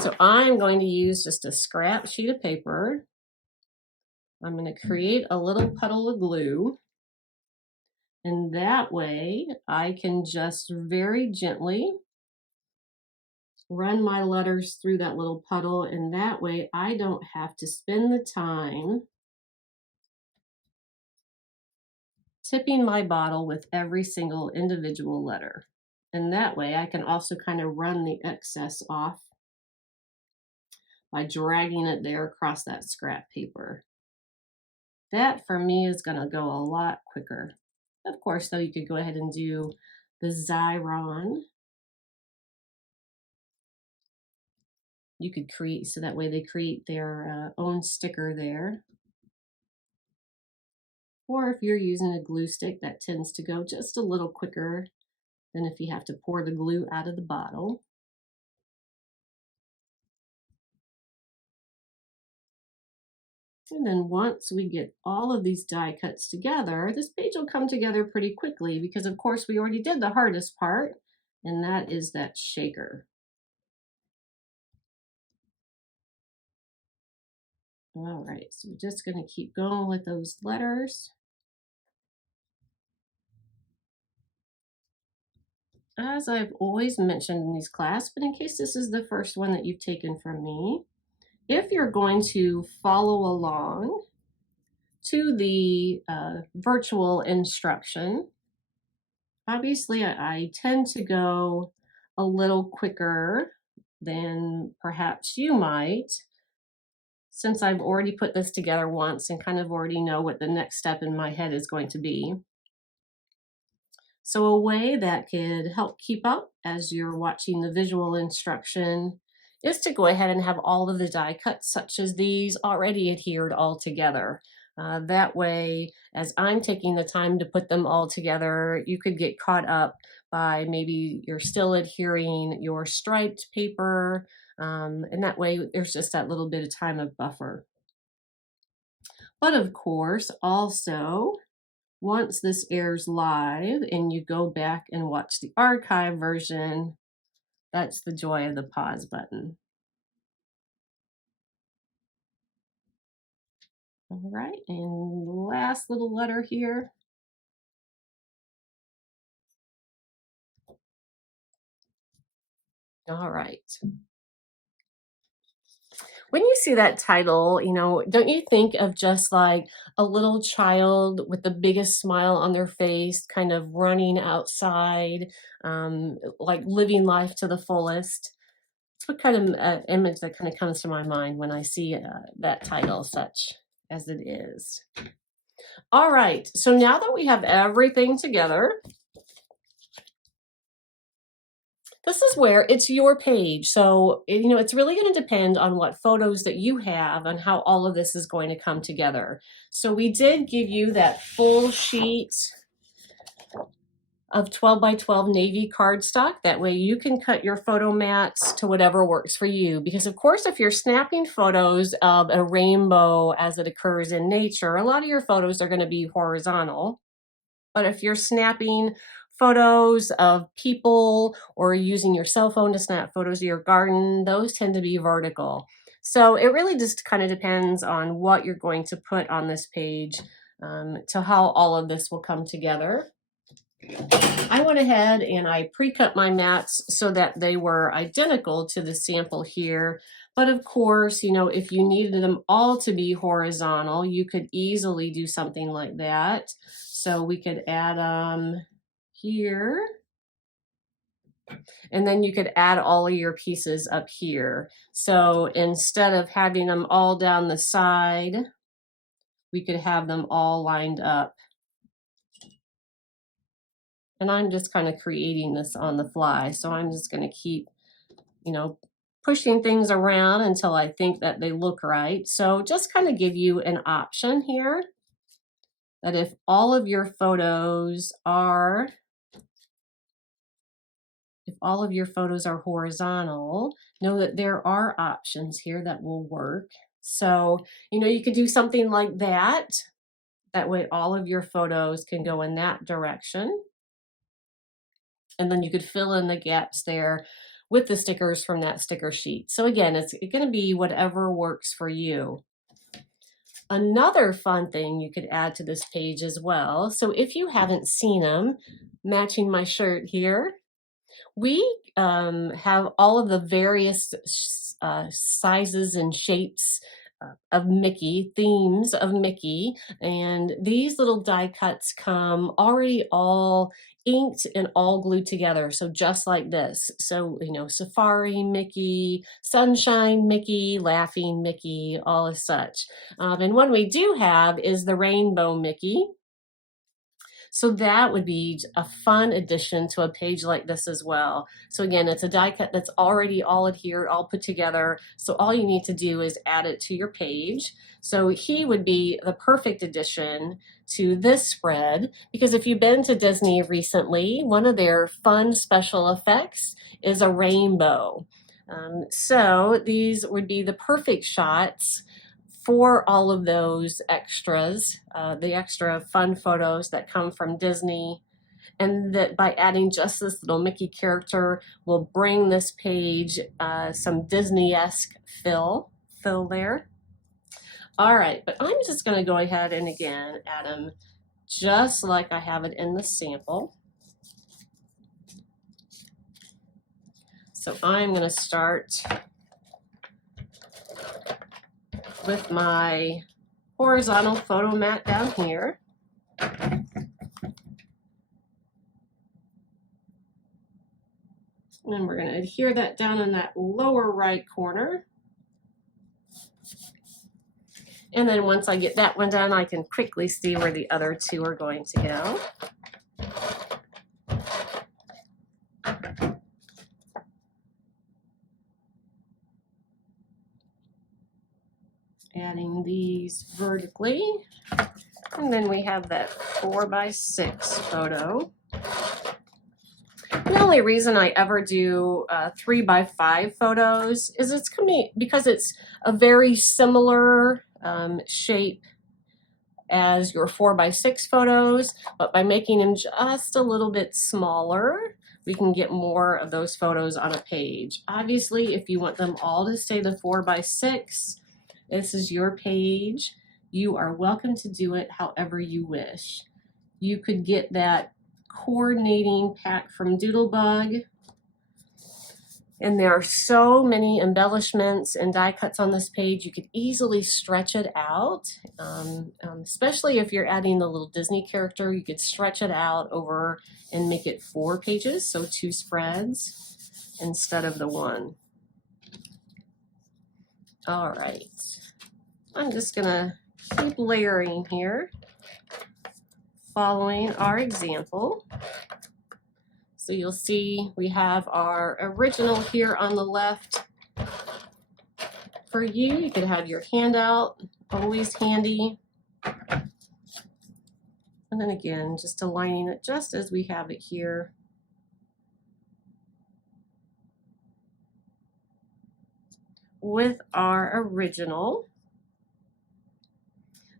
So I'm going to use just a scrap sheet of paper. I'm going to create a little puddle of glue. And that way I can just very gently run my letters through that little puddle, and that way I don't have to spend the time tipping my bottle with every single individual letter. And that way I can also kind of run the excess off by dragging it there across that scrap paper. That for me is going to go a lot quicker. Of course, though, you could go ahead and do the Xyron. You could create, so that way they create their own sticker there. Or if you're using a glue stick, that tends to go just a little quicker than if you have to pour the glue out of the bottle. And then once we get all of these die cuts together, this page will come together pretty quickly because of course we already did the hardest part, and that is that shaker. All right, so we're just going to keep going with those letters. As I've always mentioned in these classes, but in case this is the first one that you've taken from me, if you're going to follow along to the virtual instruction, obviously I tend to go a little quicker than perhaps you might, since I've already put this together once and kind of already know what the next step in my head is going to be. So a way that could help keep up as you're watching the visual instruction is to go ahead and have all of the die cuts such as these already adhered all together. That way, as I'm taking the time to put them all together, you could get caught up by maybe you're still adhering your striped paper, and that way there's just that little bit of time of buffer. But of course, also, once this airs live and you go back and watch the archive version, that's the joy of the pause button. All right, and last little letter here. All right. When you see that title, you know, don't you think of just like a little child with the biggest smile on their face, kind of running outside, like living life to the fullest? It's what kind of image that kind of comes to my mind when I see that title, such as it is. All right, so now that we have everything together, this is where it's your page. So, you know, it's really going to depend on what photos that you have and how all of this is going to come together. So we did give you that full sheet of 12 by 12 navy cardstock. That way you can cut your photo mats to whatever works for you. Because of course, if you're snapping photos of a rainbow as it occurs in nature, a lot of your photos are going to be horizontal. But if you're snapping photos of people or using your cell phone to snap photos of your garden, those tend to be vertical. So it really just kind of depends on what you're going to put on this page to how all of this will come together. I went ahead and I pre-cut my mats so that they were identical to the sample here, But of course, you know, if you needed them all to be horizontal, you could easily do something like that. So we could add them here. And then you could add all of your pieces up here. So instead of having them all down the side, we could have them all lined up. And I'm just kind of creating this on the fly. So I'm just going to keep, you know, pushing things around until I think that they look right. So just kind of give you an option here that if all of your photos are horizontal, know that there are options here that will work. So, you know, you could do something like that. That way all of your photos can go in that direction. And then you could fill in the gaps there with the stickers from that sticker sheet. So again, it's going to be whatever works for you. Another fun thing you could add to this page as well. So if you haven't seen them, matching my shirt here, we have all of the various sizes and shapes of Mickey, themes of Mickey, and these little die cuts come already all inked and all glued together. So just like this. So, you know, Safari Mickey, Sunshine Mickey, Laughing Mickey, all as such. And one we do have is the Rainbow Mickey. So that would be a fun addition to a page like this as well. So again, it's a die cut that's already all adhered, all put together. So all you need to do is add it to your page. So he would be the perfect addition to this spread, because if you've been to Disney recently, one of their fun special effects is a rainbow. So these would be the perfect shots for all of those extras, the extra fun photos that come from Disney, and that by adding just this little Mickey character will bring this page some Disney-esque fill there. All right, but I'm just going to go ahead and again add them just like I have it in the sample. So I'm going to start with my horizontal photo mat down here. And then we're going to adhere that down in that lower right corner. And then once I get that one done, I can quickly see where the other two are going to go. Adding these vertically. And then we have that 4x6 photo. The only reason I ever do 3x5 photos is it's because it's a very similar shape as your 4x6 photos, but by making them just a little bit smaller, we can get more of those photos on a page. Obviously, if you want them all to stay the 4x6, this is your page. You are welcome to do it however you wish. You could get that coordinating pack from Doodlebug. And there are so many embellishments and die cuts on this page, you could easily stretch it out, especially if you're adding the little Disney character, you could stretch it out over and make it 4 pages, so 2 spreads instead of the 1. All right, I'm just gonna keep layering here, following our example. So you'll see we have our original here on the left. For you, you could have your handout, always handy. And then again, just aligning it just as we have it here. With our original.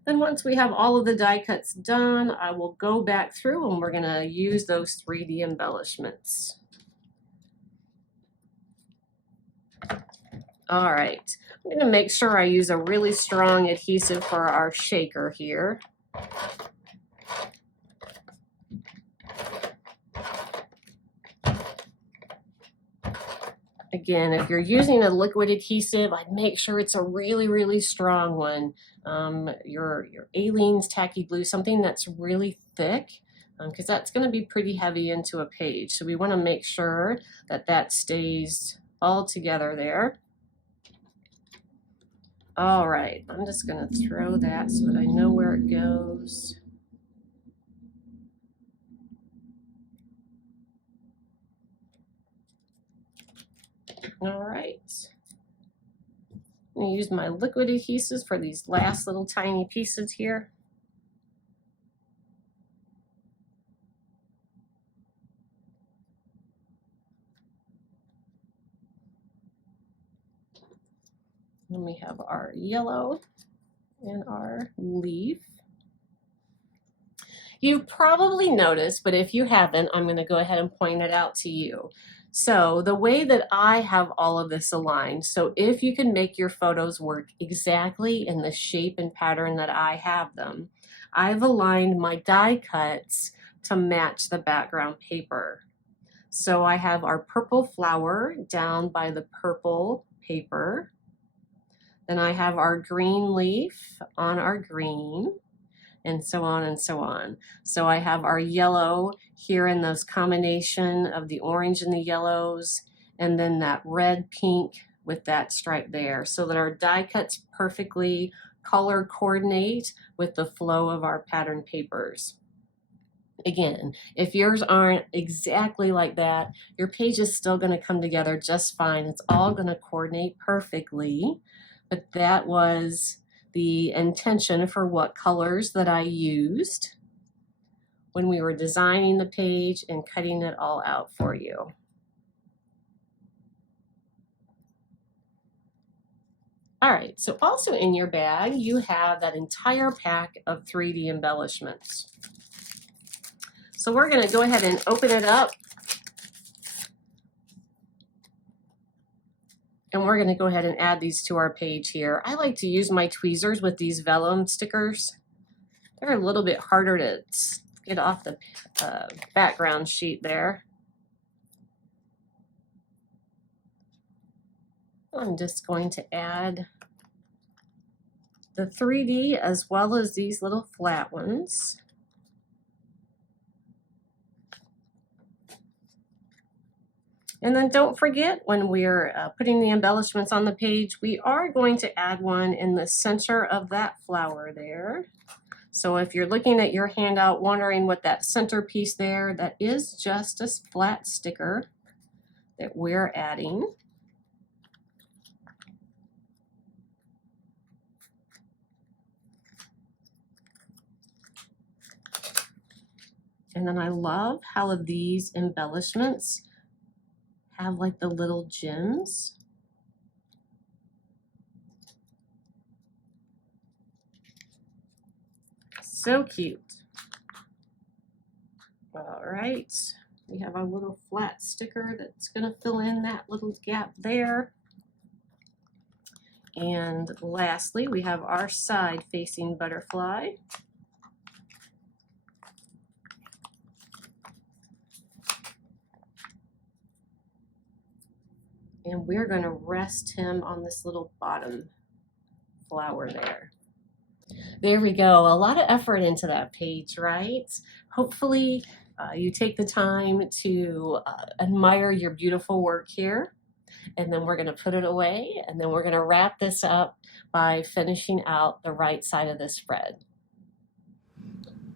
Then once we have all of the die cuts done, I will go back through and we're gonna use those 3D embellishments. All right, I'm gonna make sure I use a really strong adhesive for our shaker here. Again, if you're using a liquid adhesive, I'd make sure it's a really, really strong one. Your Aleene's tacky glue, something that's really thick, because that's going to be pretty heavy into a page. So we want to make sure that that stays all together there. All right, I'm just going to throw that so that I know where it goes. All right. I'm going to use my liquid adhesives for these last little tiny pieces here. Then we have our yellow and our leaf. You've probably noticed, but if you haven't, I'm going to go ahead and point it out to you. So the way that I have all of this aligned, so if you can make your photos work exactly in the shape and pattern that I have them, I've aligned my die cuts to match the background paper. So I have our purple flower down by the purple paper. Then I have our green leaf on our green, and so on and so on. So I have our yellow here in those combination of the orange and the yellows, and then that red pink with that stripe there, so that our die cuts perfectly color coordinate with the flow of our pattern papers. Again, if yours aren't exactly like that, your page is still going to come together just fine. It's all going to coordinate perfectly, but that was the intention for what colors that I used when we were designing the page and cutting it all out for you. All right, so also in your bag, you have that entire pack of 3D embellishments. So we're going to go ahead and open it up. And we're going to go ahead and add these to our page here. I like to use my tweezers with these vellum stickers. They're a little bit harder to get off the background sheet there. I'm just going to add the 3D as well as these little flat ones. And then don't forget, when we're putting the embellishments on the page, we are going to add one in the center of that flower there. So if you're looking at your handout wondering what that center piece there, that is just a flat sticker that we're adding. And then I love how of these embellishments have like the little gems. So cute. All right, we have our little flat sticker that's going to fill in that little gap there. And lastly, we have our side facing butterfly. And we're going to rest him on this little bottom flower there. There we go. A lot of effort into that page, right? Hopefully you take the time to admire your beautiful work here. And then we're going to put it away. And then we're going to wrap this up by finishing out the right side of the spread.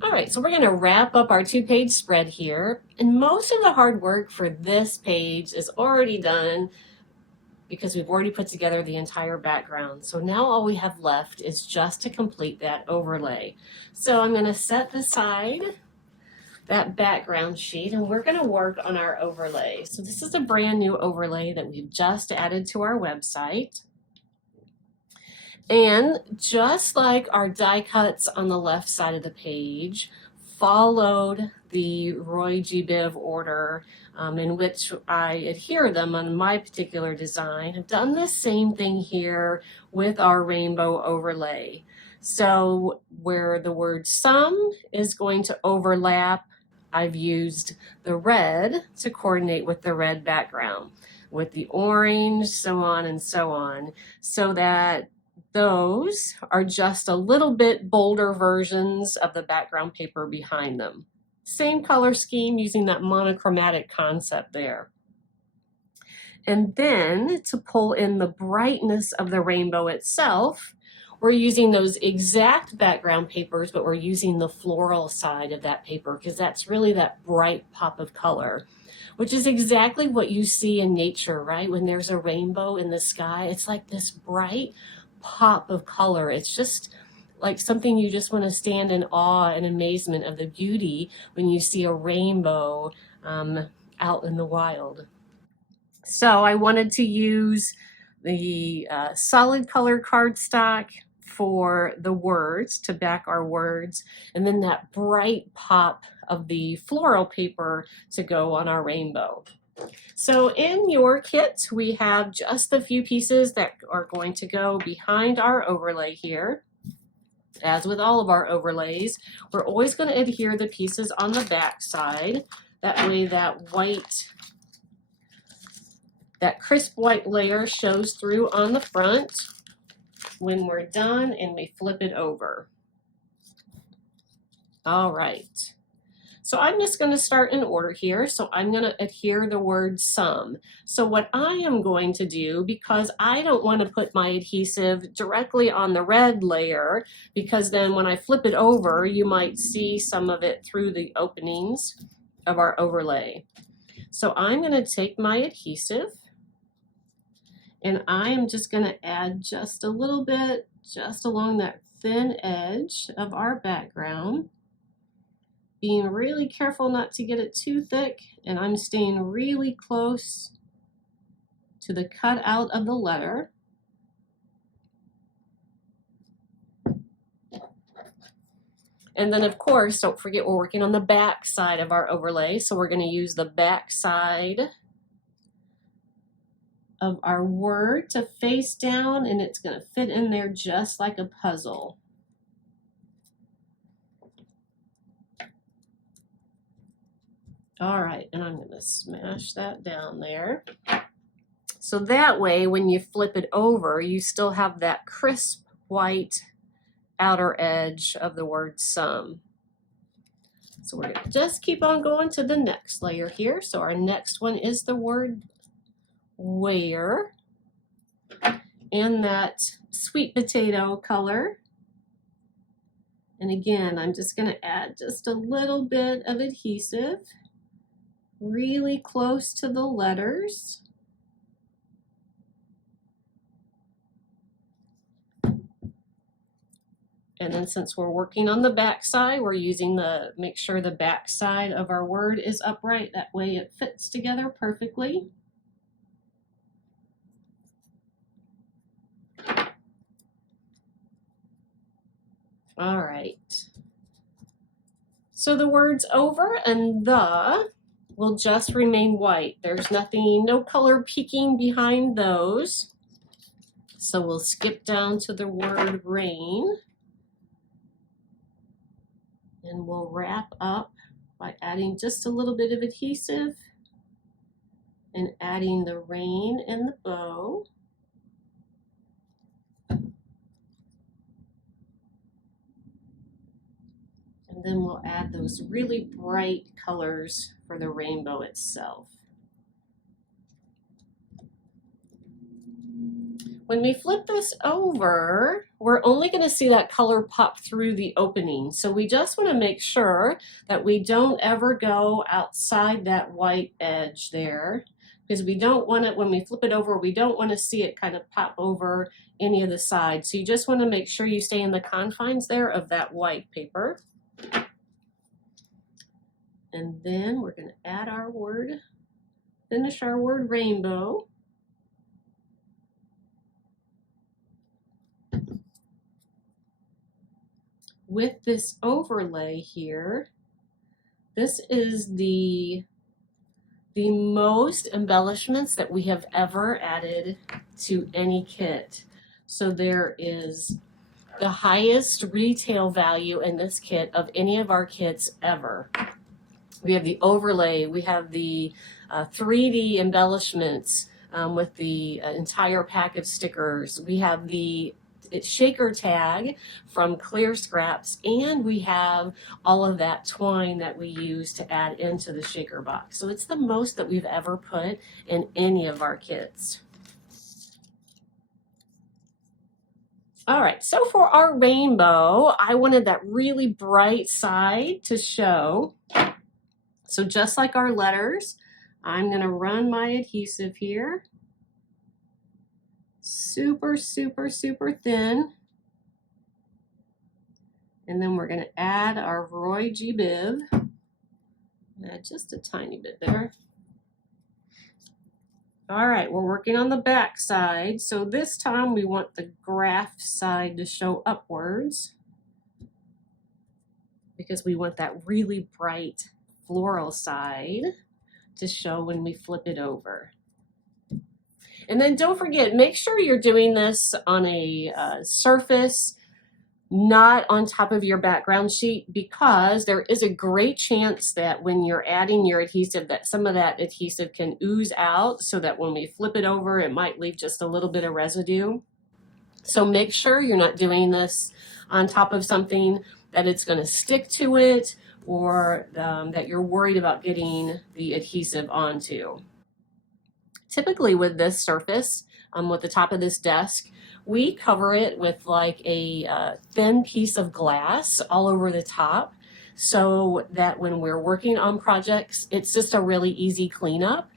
All right, so we're going to wrap up our 2-page spread here. And most of the hard work for this page is already done, because we've already put together the entire background. So now all we have left is just to complete that overlay. So I'm going to set aside that background sheet and we're going to work on our overlay. So this is a brand new overlay that we've just added to our website. And just like our die cuts on the left side of the page followed the R.O.Y.G.B.I.V order in which I adhere them on my particular design, I've done the same thing here with our rainbow overlay. So where the word some is going to overlap, I've used the red to coordinate with the red background. with the orange, so on and so on, so that those are just a little bit bolder versions of the background paper behind them. Same color scheme using that monochromatic concept there. And then to pull in the brightness of the rainbow itself, we're using those exact background papers, but we're using the floral side of that paper because that's really that bright pop of color, which is exactly what you see in nature, right? When there's a rainbow in the sky, it's like this bright pop of color. It's just like something you just want to stand in awe and amazement of the beauty when you see a rainbow out in the wild. So I wanted to use the solid color cardstock for the words to back our words, and then that bright pop of the floral paper to go on our rainbow. So in your kit, we have just a few pieces that are going to go behind our overlay here. As with all of our overlays, we're always going to adhere the pieces on the back side. That way that crisp white layer shows through on the front when we're done and we flip it over. All right. So I'm just going to start in order here. So I'm going to adhere the word some. So what I am going to do, because I don't want to put my adhesive directly on the red layer, because then when I flip it over, you might see some of it through the openings of our overlay. So I'm going to take my adhesive and I am just going to add just a little bit, just along that thin edge of our background. Being really careful not to get it too thick, and I'm staying really close to the cutout of the letter. And then of course, don't forget we're working on the back side of our overlay, so we're going to use the back side of our word to face down, and it's going to fit in there just like a puzzle. All right, and I'm going to smash that down there. So that way, when you flip it over, you still have that crisp white outer edge of the word some. So we're going to just keep on going to the next layer here. So our next one is the word where, in that sweet potato color. And again, I'm just going to add just a little bit of adhesive really close to the letters. And then since we're working on the back side, we're using make sure the back side of our word is upright. That way it fits together perfectly. All right. So the words over and the will just remain white. There's nothing, no color peeking behind those. So we'll skip down to the word rain. And we'll wrap up by adding just a little bit of adhesive and adding the rain in the bow. And then we'll add those really bright colors for the rainbow itself. When we flip this over, we're only going to see that color pop through the opening. So we just want to make sure that we don't ever go outside that white edge there, because we don't want it, when we flip it over, we don't want to see it kind of pop over any of the sides. So you just want to make sure you stay in the confines there of that white paper. And then we're going to add our word, finish our word rainbow. With this overlay here, this is the most embellishments that we have ever added to any kit. So there is the highest retail value in this kit of any of our kits ever. We have the overlay, we have the 3D embellishments, with the entire pack of stickers. We have the shaker tag from Clear Scraps, and we have all of that twine that we use to add into the shaker box. So it's the most that we've ever put in any of our kits. All right, so for our rainbow, I wanted that really bright side to show. So just like our letters, I'm gonna run my adhesive here. Super, super, super thin. And then we're gonna add our R.O.Y.G.B.I.V. Add just a tiny bit there. All right, we're working on the back side. So this time we want the graph side to show upwards because we want that really bright floral side to show when we flip it over. And then don't forget, make sure you're doing this on a surface, not on top of your background sheet, because there is a great chance that when you're adding your adhesive that some of that adhesive can ooze out, so that when we flip it over it might leave just a little bit of residue. So make sure you're not doing this on top of something that it's going to stick to it, or that you're worried about getting the adhesive onto. Typically with this surface, with the top of this desk, we cover it with like a thin piece of glass all over the top, so that when we're working on projects, it's just a really easy cleanup.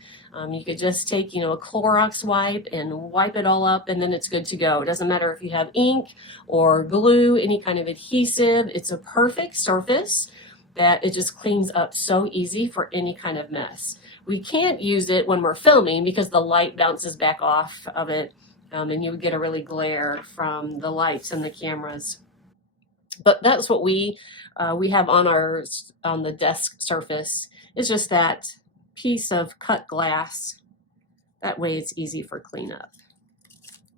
You could just take, a Clorox wipe and wipe it all up, and then it's good to go. It doesn't matter if you have ink or glue, any kind of adhesive. It's a perfect surface that it just cleans up so easy for any kind of mess. We can't use it when we're filming because the light bounces back off of it, and you would get a really glare from the lights and the cameras. But that's what we have on the desk surface. It's just that piece of cut glass. That way it's easy for cleanup.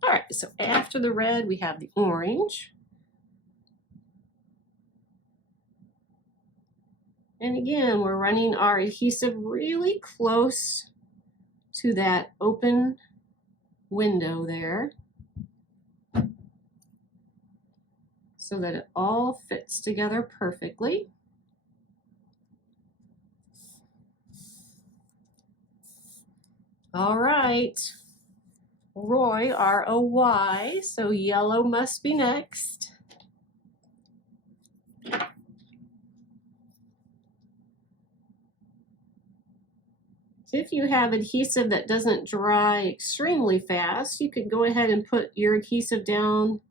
All right, so after the red, we have the orange. And again, we're running our adhesive really close to that open window there, so that it all fits together perfectly. All right, Roy, R-O-Y, so yellow must be next. If you have adhesive that doesn't dry extremely fast, you could go ahead and put your adhesive down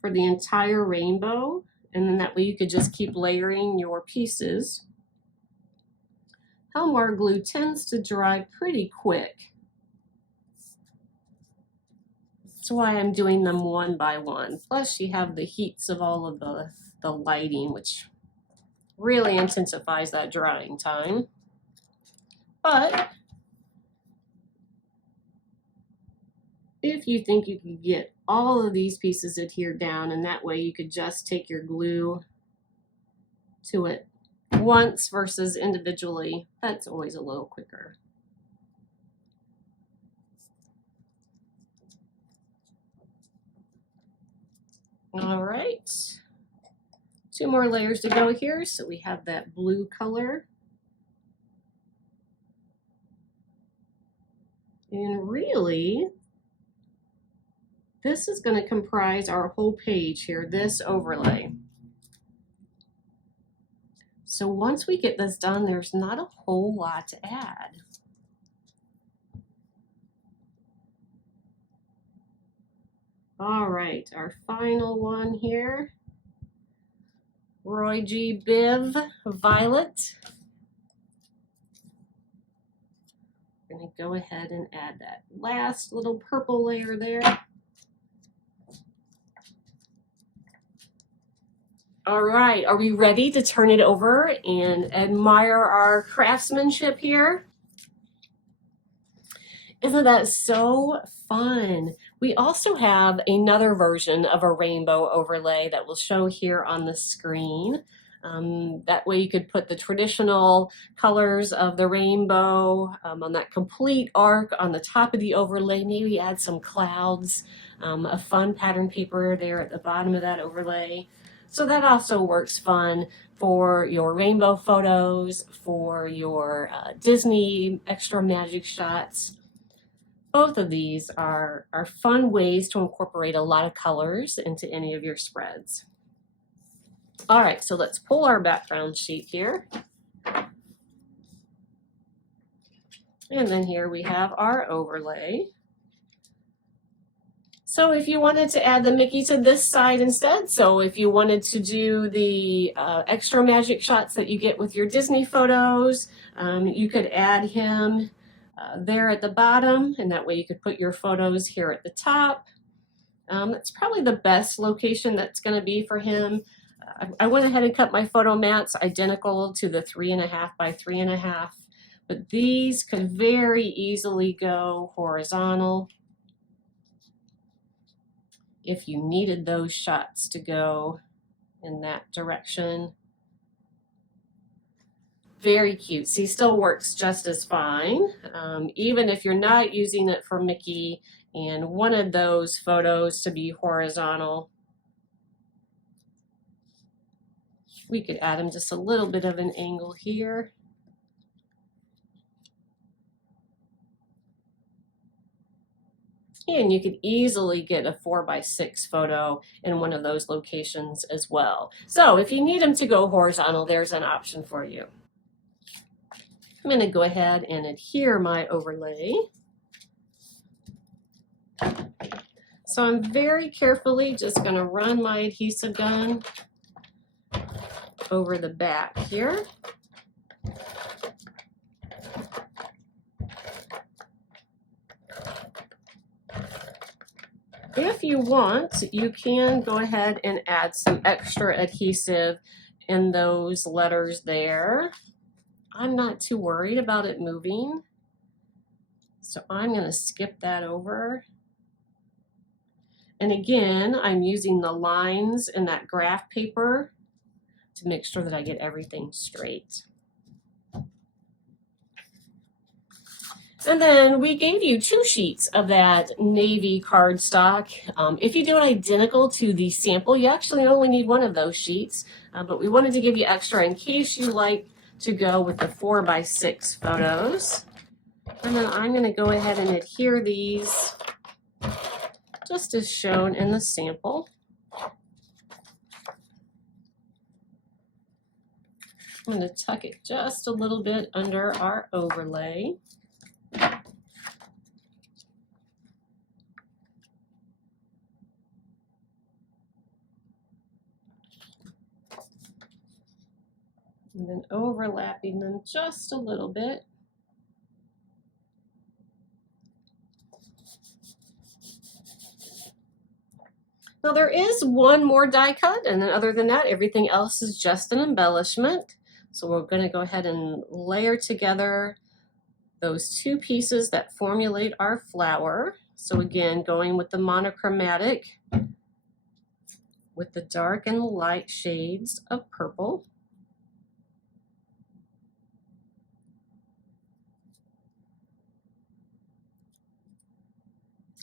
for the entire rainbow, and then that way you could just keep layering your pieces. Helmar glue tends to dry pretty quick. That's why I'm doing them one by one. Plus you have the heats of all of the lighting, which really intensifies that drying time. But if you think you can get all of these pieces adhered down, and that way you could just take your glue to it once versus individually, that's always a little quicker. All right, 2 more layers to go here. So we have that blue color. And really, this is going to comprise our whole page here, this overlay. So once we get this done, there's not a whole lot to add. All right, our final one here, R.O.Y.G.B.I.V Violet. I'm going to go ahead and add that last little purple layer there. All right, are we ready to turn it over and admire our craftsmanship here? Isn't that so fun? We also have another version of a rainbow overlay that we'll show here on the screen. That way you could put the traditional colors of the rainbow on that complete arc on the top of the overlay. Maybe add some clouds, a fun pattern paper there at the bottom of that overlay. So that also works fun for your rainbow photos, for your Disney extra magic shots. Both of these are fun ways to incorporate a lot of colors into any of your spreads. All right, so let's pull our background sheet here. And then here we have our overlay. So if you wanted to add the Mickey to this side instead, so if you wanted to do the extra magic shots that you get with your Disney photos, you could add him there at the bottom, and that way you could put your photos here at the top. That's probably the best location that's going to be for him. I went ahead and cut my photo mats identical to the 3.5 by 3.5, but these could very easily go horizontal if you needed those shots to go in that direction. Very cute. See, still works just as fine. Even if you're not using it for Mickey and wanted those photos to be horizontal, we could add him just a little bit of an angle here. And you could easily get a 4x6 photo in one of those locations as well. So if you need them to go horizontal, there's an option for you. I'm going to go ahead and adhere my overlay. So I'm very carefully just going to run my adhesive gun over the back here. If you want, you can go ahead and add some extra adhesive in those letters there. I'm not too worried about it moving, so I'm going to skip that over. And again, I'm using the lines in that graph paper to make sure that I get everything straight. And then we gave you 2 sheets of that navy cardstock. If you do it identical to the sample, you actually only need 1 of those sheets, but we wanted to give you extra in case you like to go with the 4x6 photos. And then I'm going to go ahead and adhere these just as shown in the sample. I'm going to tuck it just a little bit under our overlay. And then overlapping them just a little bit. Now there is 1 more die cut, and then other than that, everything else is just an embellishment. So we're going to go ahead and layer together those 2 pieces that formulate our flower. So again, going with the monochromatic with the dark and light shades of purple.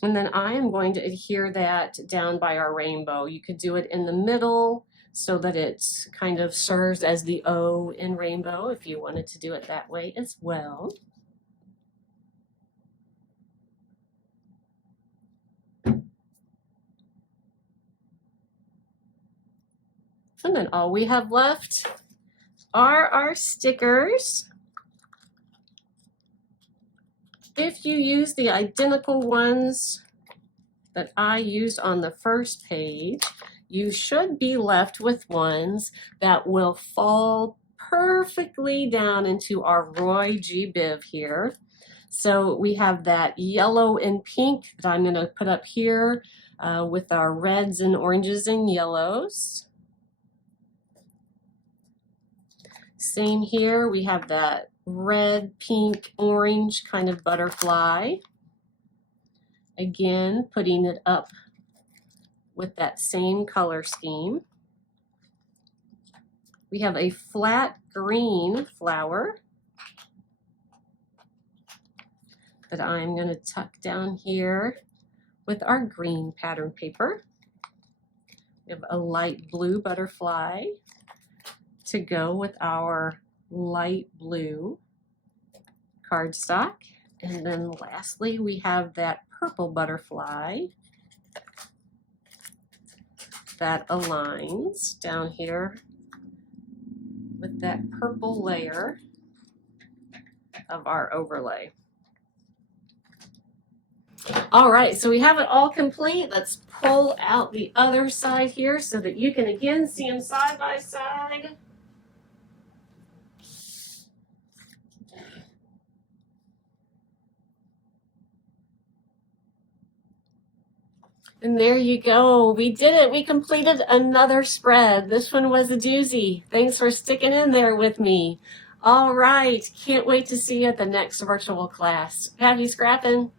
And then I am going to adhere that down by our rainbow. You could do it in the middle so that it kind of serves as the O in rainbow if you wanted to do it that way as well. And then all we have left are our stickers. If you use the identical ones that I used on the first page, you should be left with ones that will fall perfectly down into our R.O.Y.G.B.I.V here. So we have that yellow and pink that I'm going to put up here with our reds and oranges and yellows. Same here, we have that red, pink, orange kind of butterfly. Again, putting it up with that same color scheme. We have a flat green flower that I'm going to tuck down here with our green pattern paper. We have a light blue butterfly to go with our light blue cardstock. And then lastly, we have that purple butterfly that aligns down here with that purple layer of our overlay. All right, so we have it all complete. Let's pull out the other side here so that you can again see them side by side. And there you go. We did it. We completed another spread. This one was a doozy. Thanks for sticking in there with me. All right. Can't wait to see you at the next virtual class. Happy scrapping.